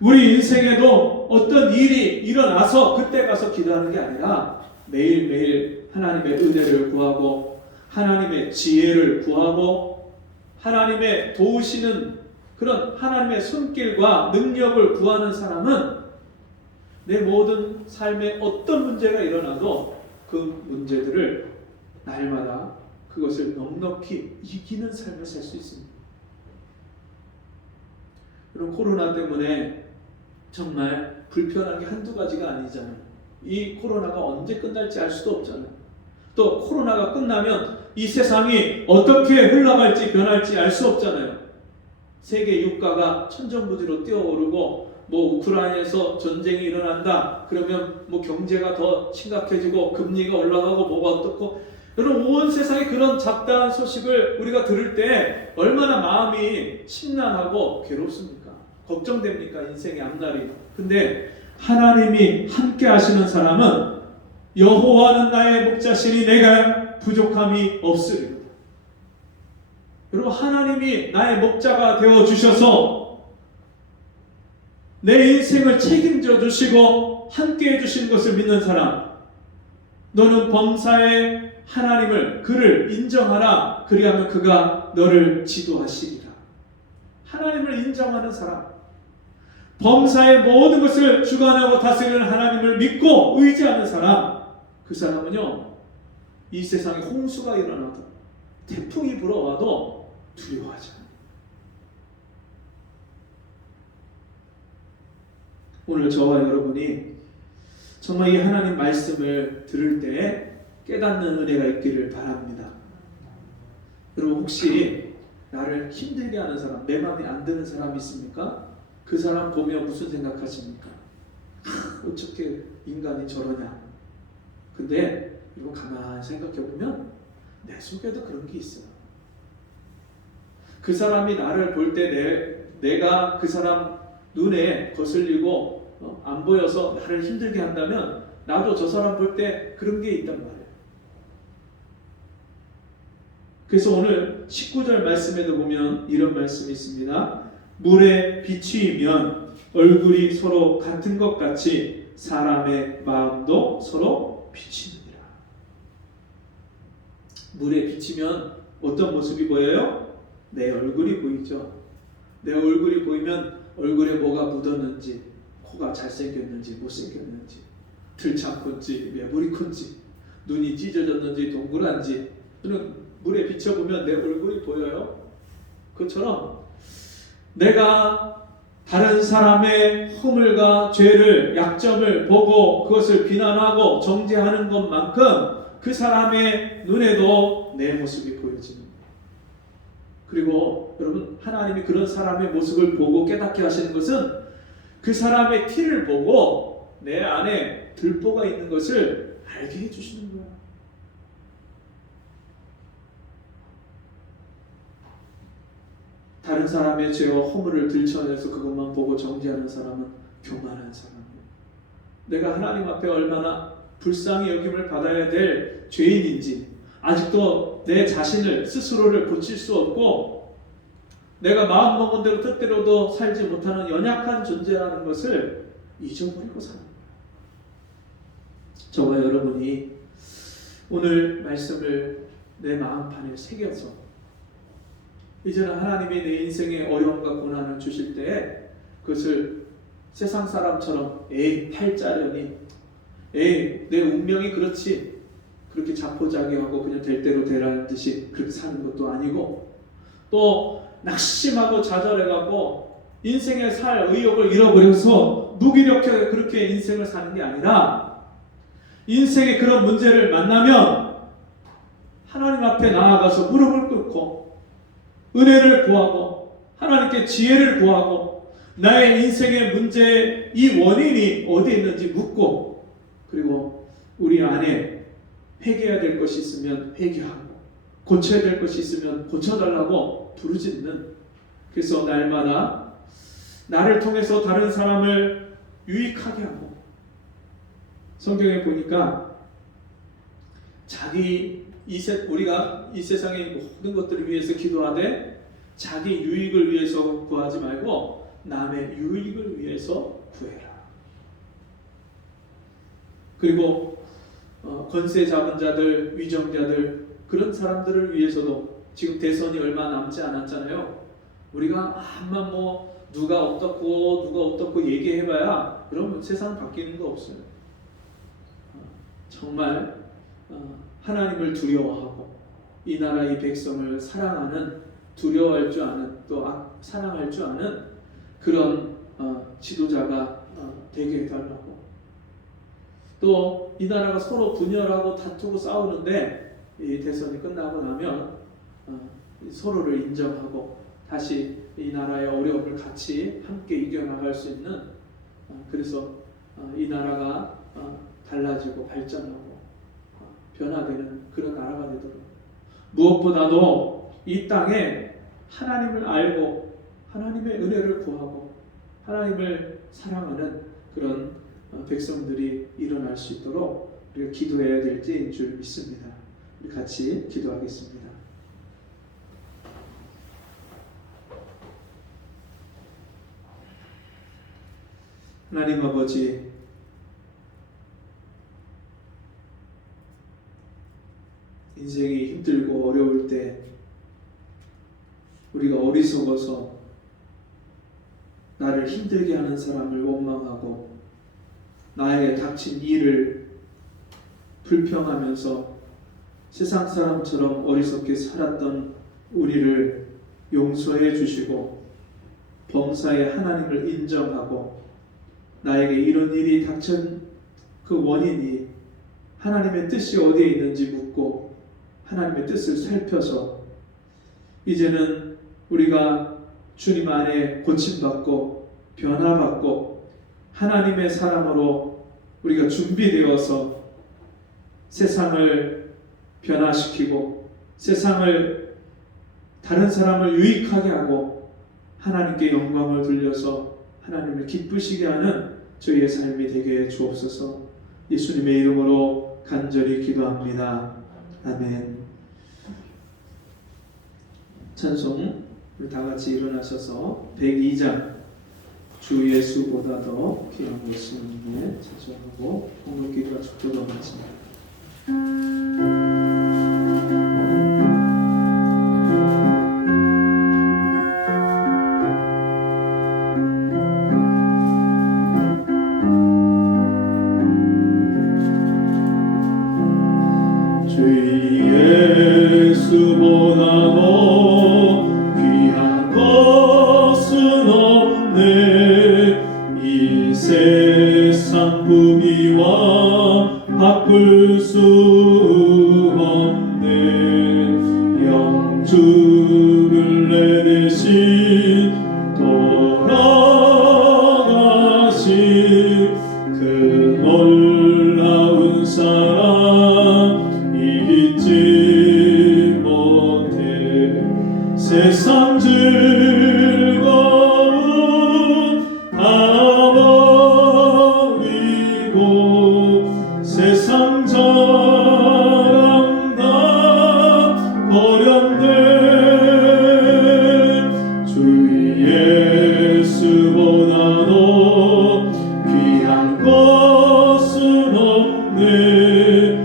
우리 인생에도 어떤 일이 일어나서 그때 가서 기도하는 게 아니라 매일매일 하나님의 은혜를 구하고 하나님의 지혜를 구하고 하나님의 도우시는 그런 하나님의 손길과 능력을 구하는 사람은 내 모든 삶에 어떤 문제가 일어나도 그 문제들을 날마다 그것을 넉넉히 이기는 삶을 살 수 있습니다. 그럼 코로나 때문에 정말 불편한 게 한두 가지가 아니잖아요. 이 코로나가 언제 끝날지 알 수도 없잖아요. 또 코로나가 끝나면 이 세상이 어떻게 흘러갈지 변할지 알 수 없잖아요. 세계 유가가 천정부지로 뛰어오르고 우크라이나에서 전쟁이 일어난다 그러면 경제가 더 심각해지고 금리가 올라가고 뭐가 어떻고, 여러분 온 세상에 그런 잡다한 소식을 우리가 들을 때 얼마나 마음이 심란하고 괴롭습니까? 걱정됩니까? 인생의 앞날이. 근데 하나님이 함께 하시는 사람은 여호와는 나의 목자시니 내가 부족함이 없으리로다. 여러분 하나님이 나의 목자가 되어 주셔서 내 인생을 책임져 주시고 함께 해주시는 것을 믿는 사람, 너는 범사의 하나님을, 그를 인정하라. 그리하면 그가 너를 지도하시리라. 하나님을 인정하는 사람, 범사의 모든 것을 주관하고 다스리는 하나님을 믿고 의지하는 사람, 그 사람은요, 이 세상에 홍수가 일어나도 태풍이 불어와도 두려워하지 않아요. 오늘 저와 여러분이 정말 이 하나님 말씀을 들을 때 깨닫는 은혜가 있기를 바랍니다. 여러분, 혹시 나를 힘들게 하는 사람, 내 마음에 안 드는 사람 있습니까? 그 사람 보며 무슨 생각하십니까? 어떻게 인간이 저러냐? 근데 여러분, 가만히 생각해 보면 내 속에도 그런 게 있어요. 그 사람이 나를 볼 때 내가 그 사람 눈에 거슬리고 안 보여서 나를 힘들게 한다면 나도 저 사람 볼 때 그런 게 있단 말이에요. 그래서 오늘 19절 말씀에도 보면 이런 말씀이 있습니다. 물에 비추이면 얼굴이 서로 같은 것 같이 사람의 마음도 서로 비치느니라. 물에 비치면 어떤 모습이 보여요? 내 얼굴이 보이죠. 내 얼굴이 보이면 얼굴에 뭐가 묻었는지, 코가 잘생겼는지 못생겼는지, 들창콘지 매부리 콘지, 눈이 찢어졌는지 동그란지, 물에 비춰보면 내 얼굴이 보여요. 그처럼 내가 다른 사람의 허물과 죄를, 약점을 보고 그것을 비난하고 정죄하는 것만큼 그 사람의 눈에도 내 모습이 보여지는 거예요. 그리고 여러분, 하나님이 그런 사람의 모습을 보고 깨닫게 하시는 것은 그 사람의 티를 보고 내 안에 들보가 있는 것을 알게 해주시는 거예요. 다른 사람의 죄와 허물을 들춰내서 그것만 보고 정죄하는 사람은 교만한 사람이에요. 내가 하나님 앞에 얼마나 불쌍히 여김을 받아야 될 죄인인지, 아직도 내 자신을, 스스로를 고칠 수 없고 내가 마음먹은 대로 뜻대로도 살지 못하는 연약한 존재라는 것을 잊어버리고 사는 거예요. 저와 여러분이 오늘 말씀을 내 마음판에 새겨서 이제는 하나님이 내 인생에 어려움과 고난을 주실 때 그것을 세상 사람처럼 에이 팔자려니, 에이 내 운명이 그렇지, 그렇게 자포자기하고 그냥 될 대로 되라는 듯이 그렇게 사는 것도 아니고, 또 낙심하고 좌절해가고 인생에 살 의욕을 잃어버려서 무기력하게 그렇게 인생을 사는 게 아니라, 인생의 그런 문제를 만나면 하나님 앞에 나아가서 무릎을 꿇고 은혜를 구하고 하나님께 지혜를 구하고 나의 인생의 문제의 이 원인이 어디에 있는지 묻고, 그리고 우리 안에 회개해야 될 것이 있으면 회개하고 고쳐야 될 것이 있으면 고쳐달라고 부르짖는, 그래서 날마다 나를 통해서 다른 사람을 유익하게 하고, 성경에 보니까 우리가 이 세상의 모든 것들을 위해서 기도하되 자기 유익을 위해서 구하지 말고 남의 유익을 위해서 구해라. 그리고 권세 잡은 자들, 위정자들, 그런 사람들을 위해서도 지금 대선이 얼마 남지 않았잖아요. 우리가 암만 누가 어떻고 얘기해봐야 그러면 세상 바뀌는 거 없어요. 정말 하나님을 두려워하고 이 나라 이 백성을 사랑하는, 두려워할 줄 아는, 또 사랑할 줄 아는 그런 지도자가 되게 해달라고. 또 이 나라가 서로 분열하고 다투고 싸우는데 이 대선이 끝나고 나면 서로를 인정하고 다시 이 나라의 어려움을 같이 함께 이겨나갈 수 있는, 그래서 이 나라가 달라지고 발전하고 변화되는 그런 나라가 되도록, 무엇보다도 이 땅에 하나님을 알고 하나님의 은혜를 구하고 하나님을 사랑하는 그런 백성들이 일어날 수 있도록 우리가 기도해야 될 때인 줄 믿습니다. 우리 같이 기도하겠습니다. 하나님 아버지, 인생이 힘들고 어려울 때 우리가 어리석어서 나를 힘들게 하는 사람을 원망하고 나에게 닥친 일을 불평하면서 세상 사람처럼 어리석게 살았던 우리를 용서해 주시고 범사에 하나님을 인정하고 나에게 이런 일이 닥친 그 원인이 하나님의 뜻이 어디에 있는지 묻고 하나님의 뜻을 살펴서 이제는 우리가 주님 안에 고침받고 변화받고 하나님의 사람으로 우리가 준비되어서 세상을 변화시키고 세상을 다른 사람을 유익하게 하고 하나님께 영광을 돌려서 하나님을 기쁘시게 하는 저희의 삶이 되게 해 주옵소서. 예수님의 이름으로 간절히 기도합니다. 아멘. 찬송 우리 다 같이 일어나셔서 102장 주 예수보다 더 귀한 예수님의 찬송하고 공동기도와 축도가 마칩니다. 바꿀 수 없네. 영주를 내 대신 돌아가신 그 놀라운 사랑 잊지 못해. 세상 즐거움 다 버리고 세상 자랑 다 버렸네. 주 예수보다도 귀한 것은 없네.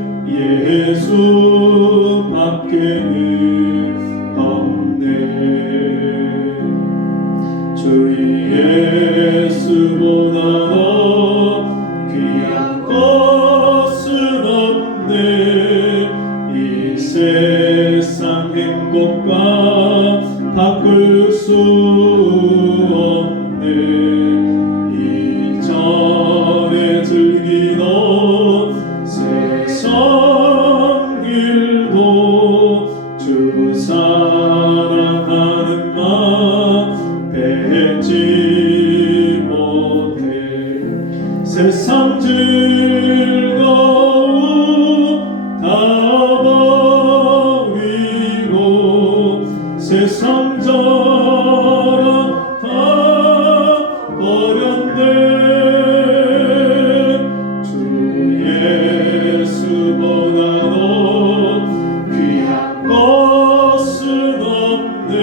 예수밖에는 없네. 주 예수보다도 귀한 것은 없네. 이 세상 행복과 바꿀 수 없네. 이전에 즐기던 세상 일도 주 사랑하는 맘 뺏지 못해. 세상 즐거움 다 버리고 세상 자랑 다 버렸네. 주 예수보다도 귀한 것은 없네.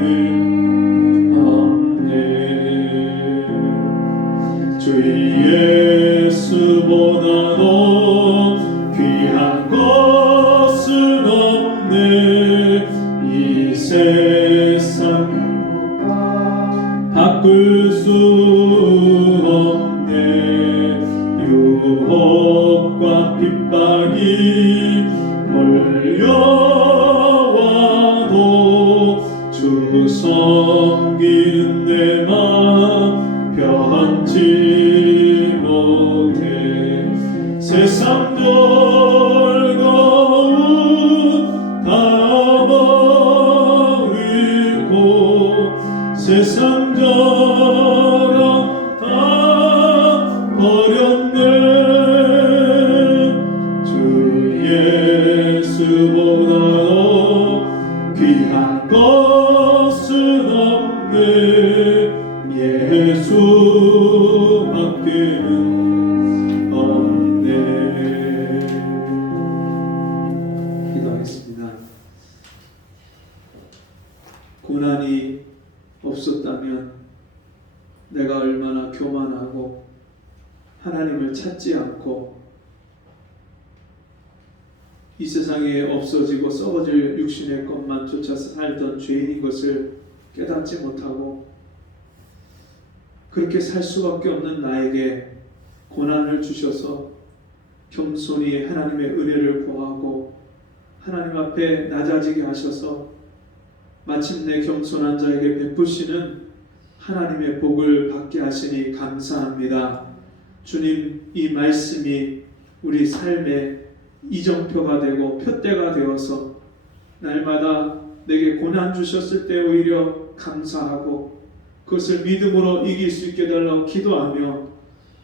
예수밖에는 없네. 주 예수보다도 귀한 것은 없네. 이 세상 바꿀 수 없네. 유혹과 핍박이 몰려와도 주 섬기는 내 맘 변치 못해. 세상 즐거움 다 버리고 세상 자랑 다 버렸네. 주 예수보다도 귀한 것은 없네. 예수밖에는 없네. 하나님을 찾지 않고 이 세상에 없어지고 썩어질 육신의 것만 쫓아서 살던 죄인인 것을 깨닫지 못하고 그렇게 살 수밖에 없는 나에게 고난을 주셔서 겸손히 하나님의 은혜를 구하고 하나님 앞에 낮아지게 하셔서 마침내 겸손한 자에게 베푸시는 하나님의 복을 받게 하시니 감사합니다. 주님, 이 말씀이 우리 삶의 이정표가 되고 표대가 되어서 날마다 내게 고난 주셨을 때 오히려 감사하고 그것을 믿음으로 이길 수 있게 달라고 기도하며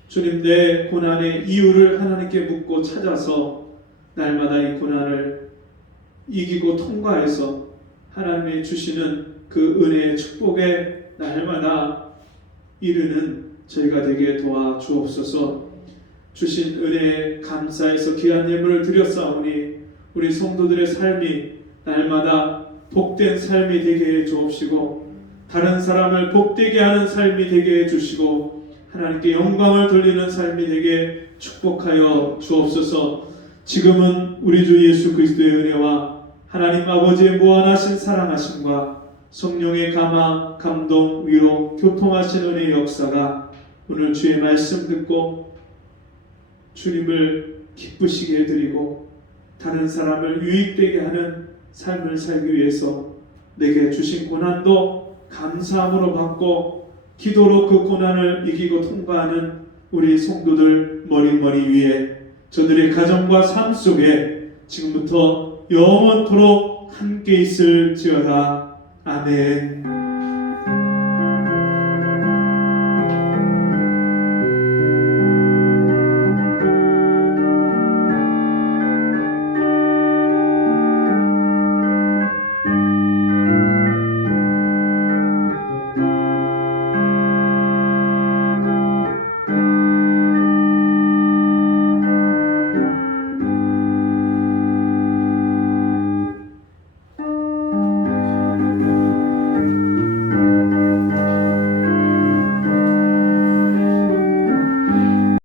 주님, 내 고난의 이유를 하나님께 묻고 찾아서 날마다 이 고난을 이기고 통과해서 하나님이 주시는 그 은혜의 축복에 날마다 이르는 저희가 되게 도와주옵소서. 주신 은혜에 감사해서 귀한 예물을 드렸사오니 우리 성도들의 삶이 날마다 복된 삶이 되게 해 주옵시고 다른 사람을 복되게 하는 삶이 되게 해 주시고 하나님께 영광을 돌리는 삶이 되게 축복하여 주옵소서. 지금은 우리 주 예수 그리스도의 은혜와 하나님 아버지의 무한하신 사랑하심과 성령의 감화, 감동, 위로, 교통하신 은혜의 역사가 오늘 주의 말씀 듣고 주님을 기쁘시게 해드리고 다른 사람을 유익되게 하는 삶을 살기 위해서 내게 주신 고난도 감사함으로 받고 기도로 그 고난을 이기고 통과하는 우리 성도들 머리머리 위에 저들의 가정과 삶 속에 지금부터 영원토록 함께 있을지어다. 아멘.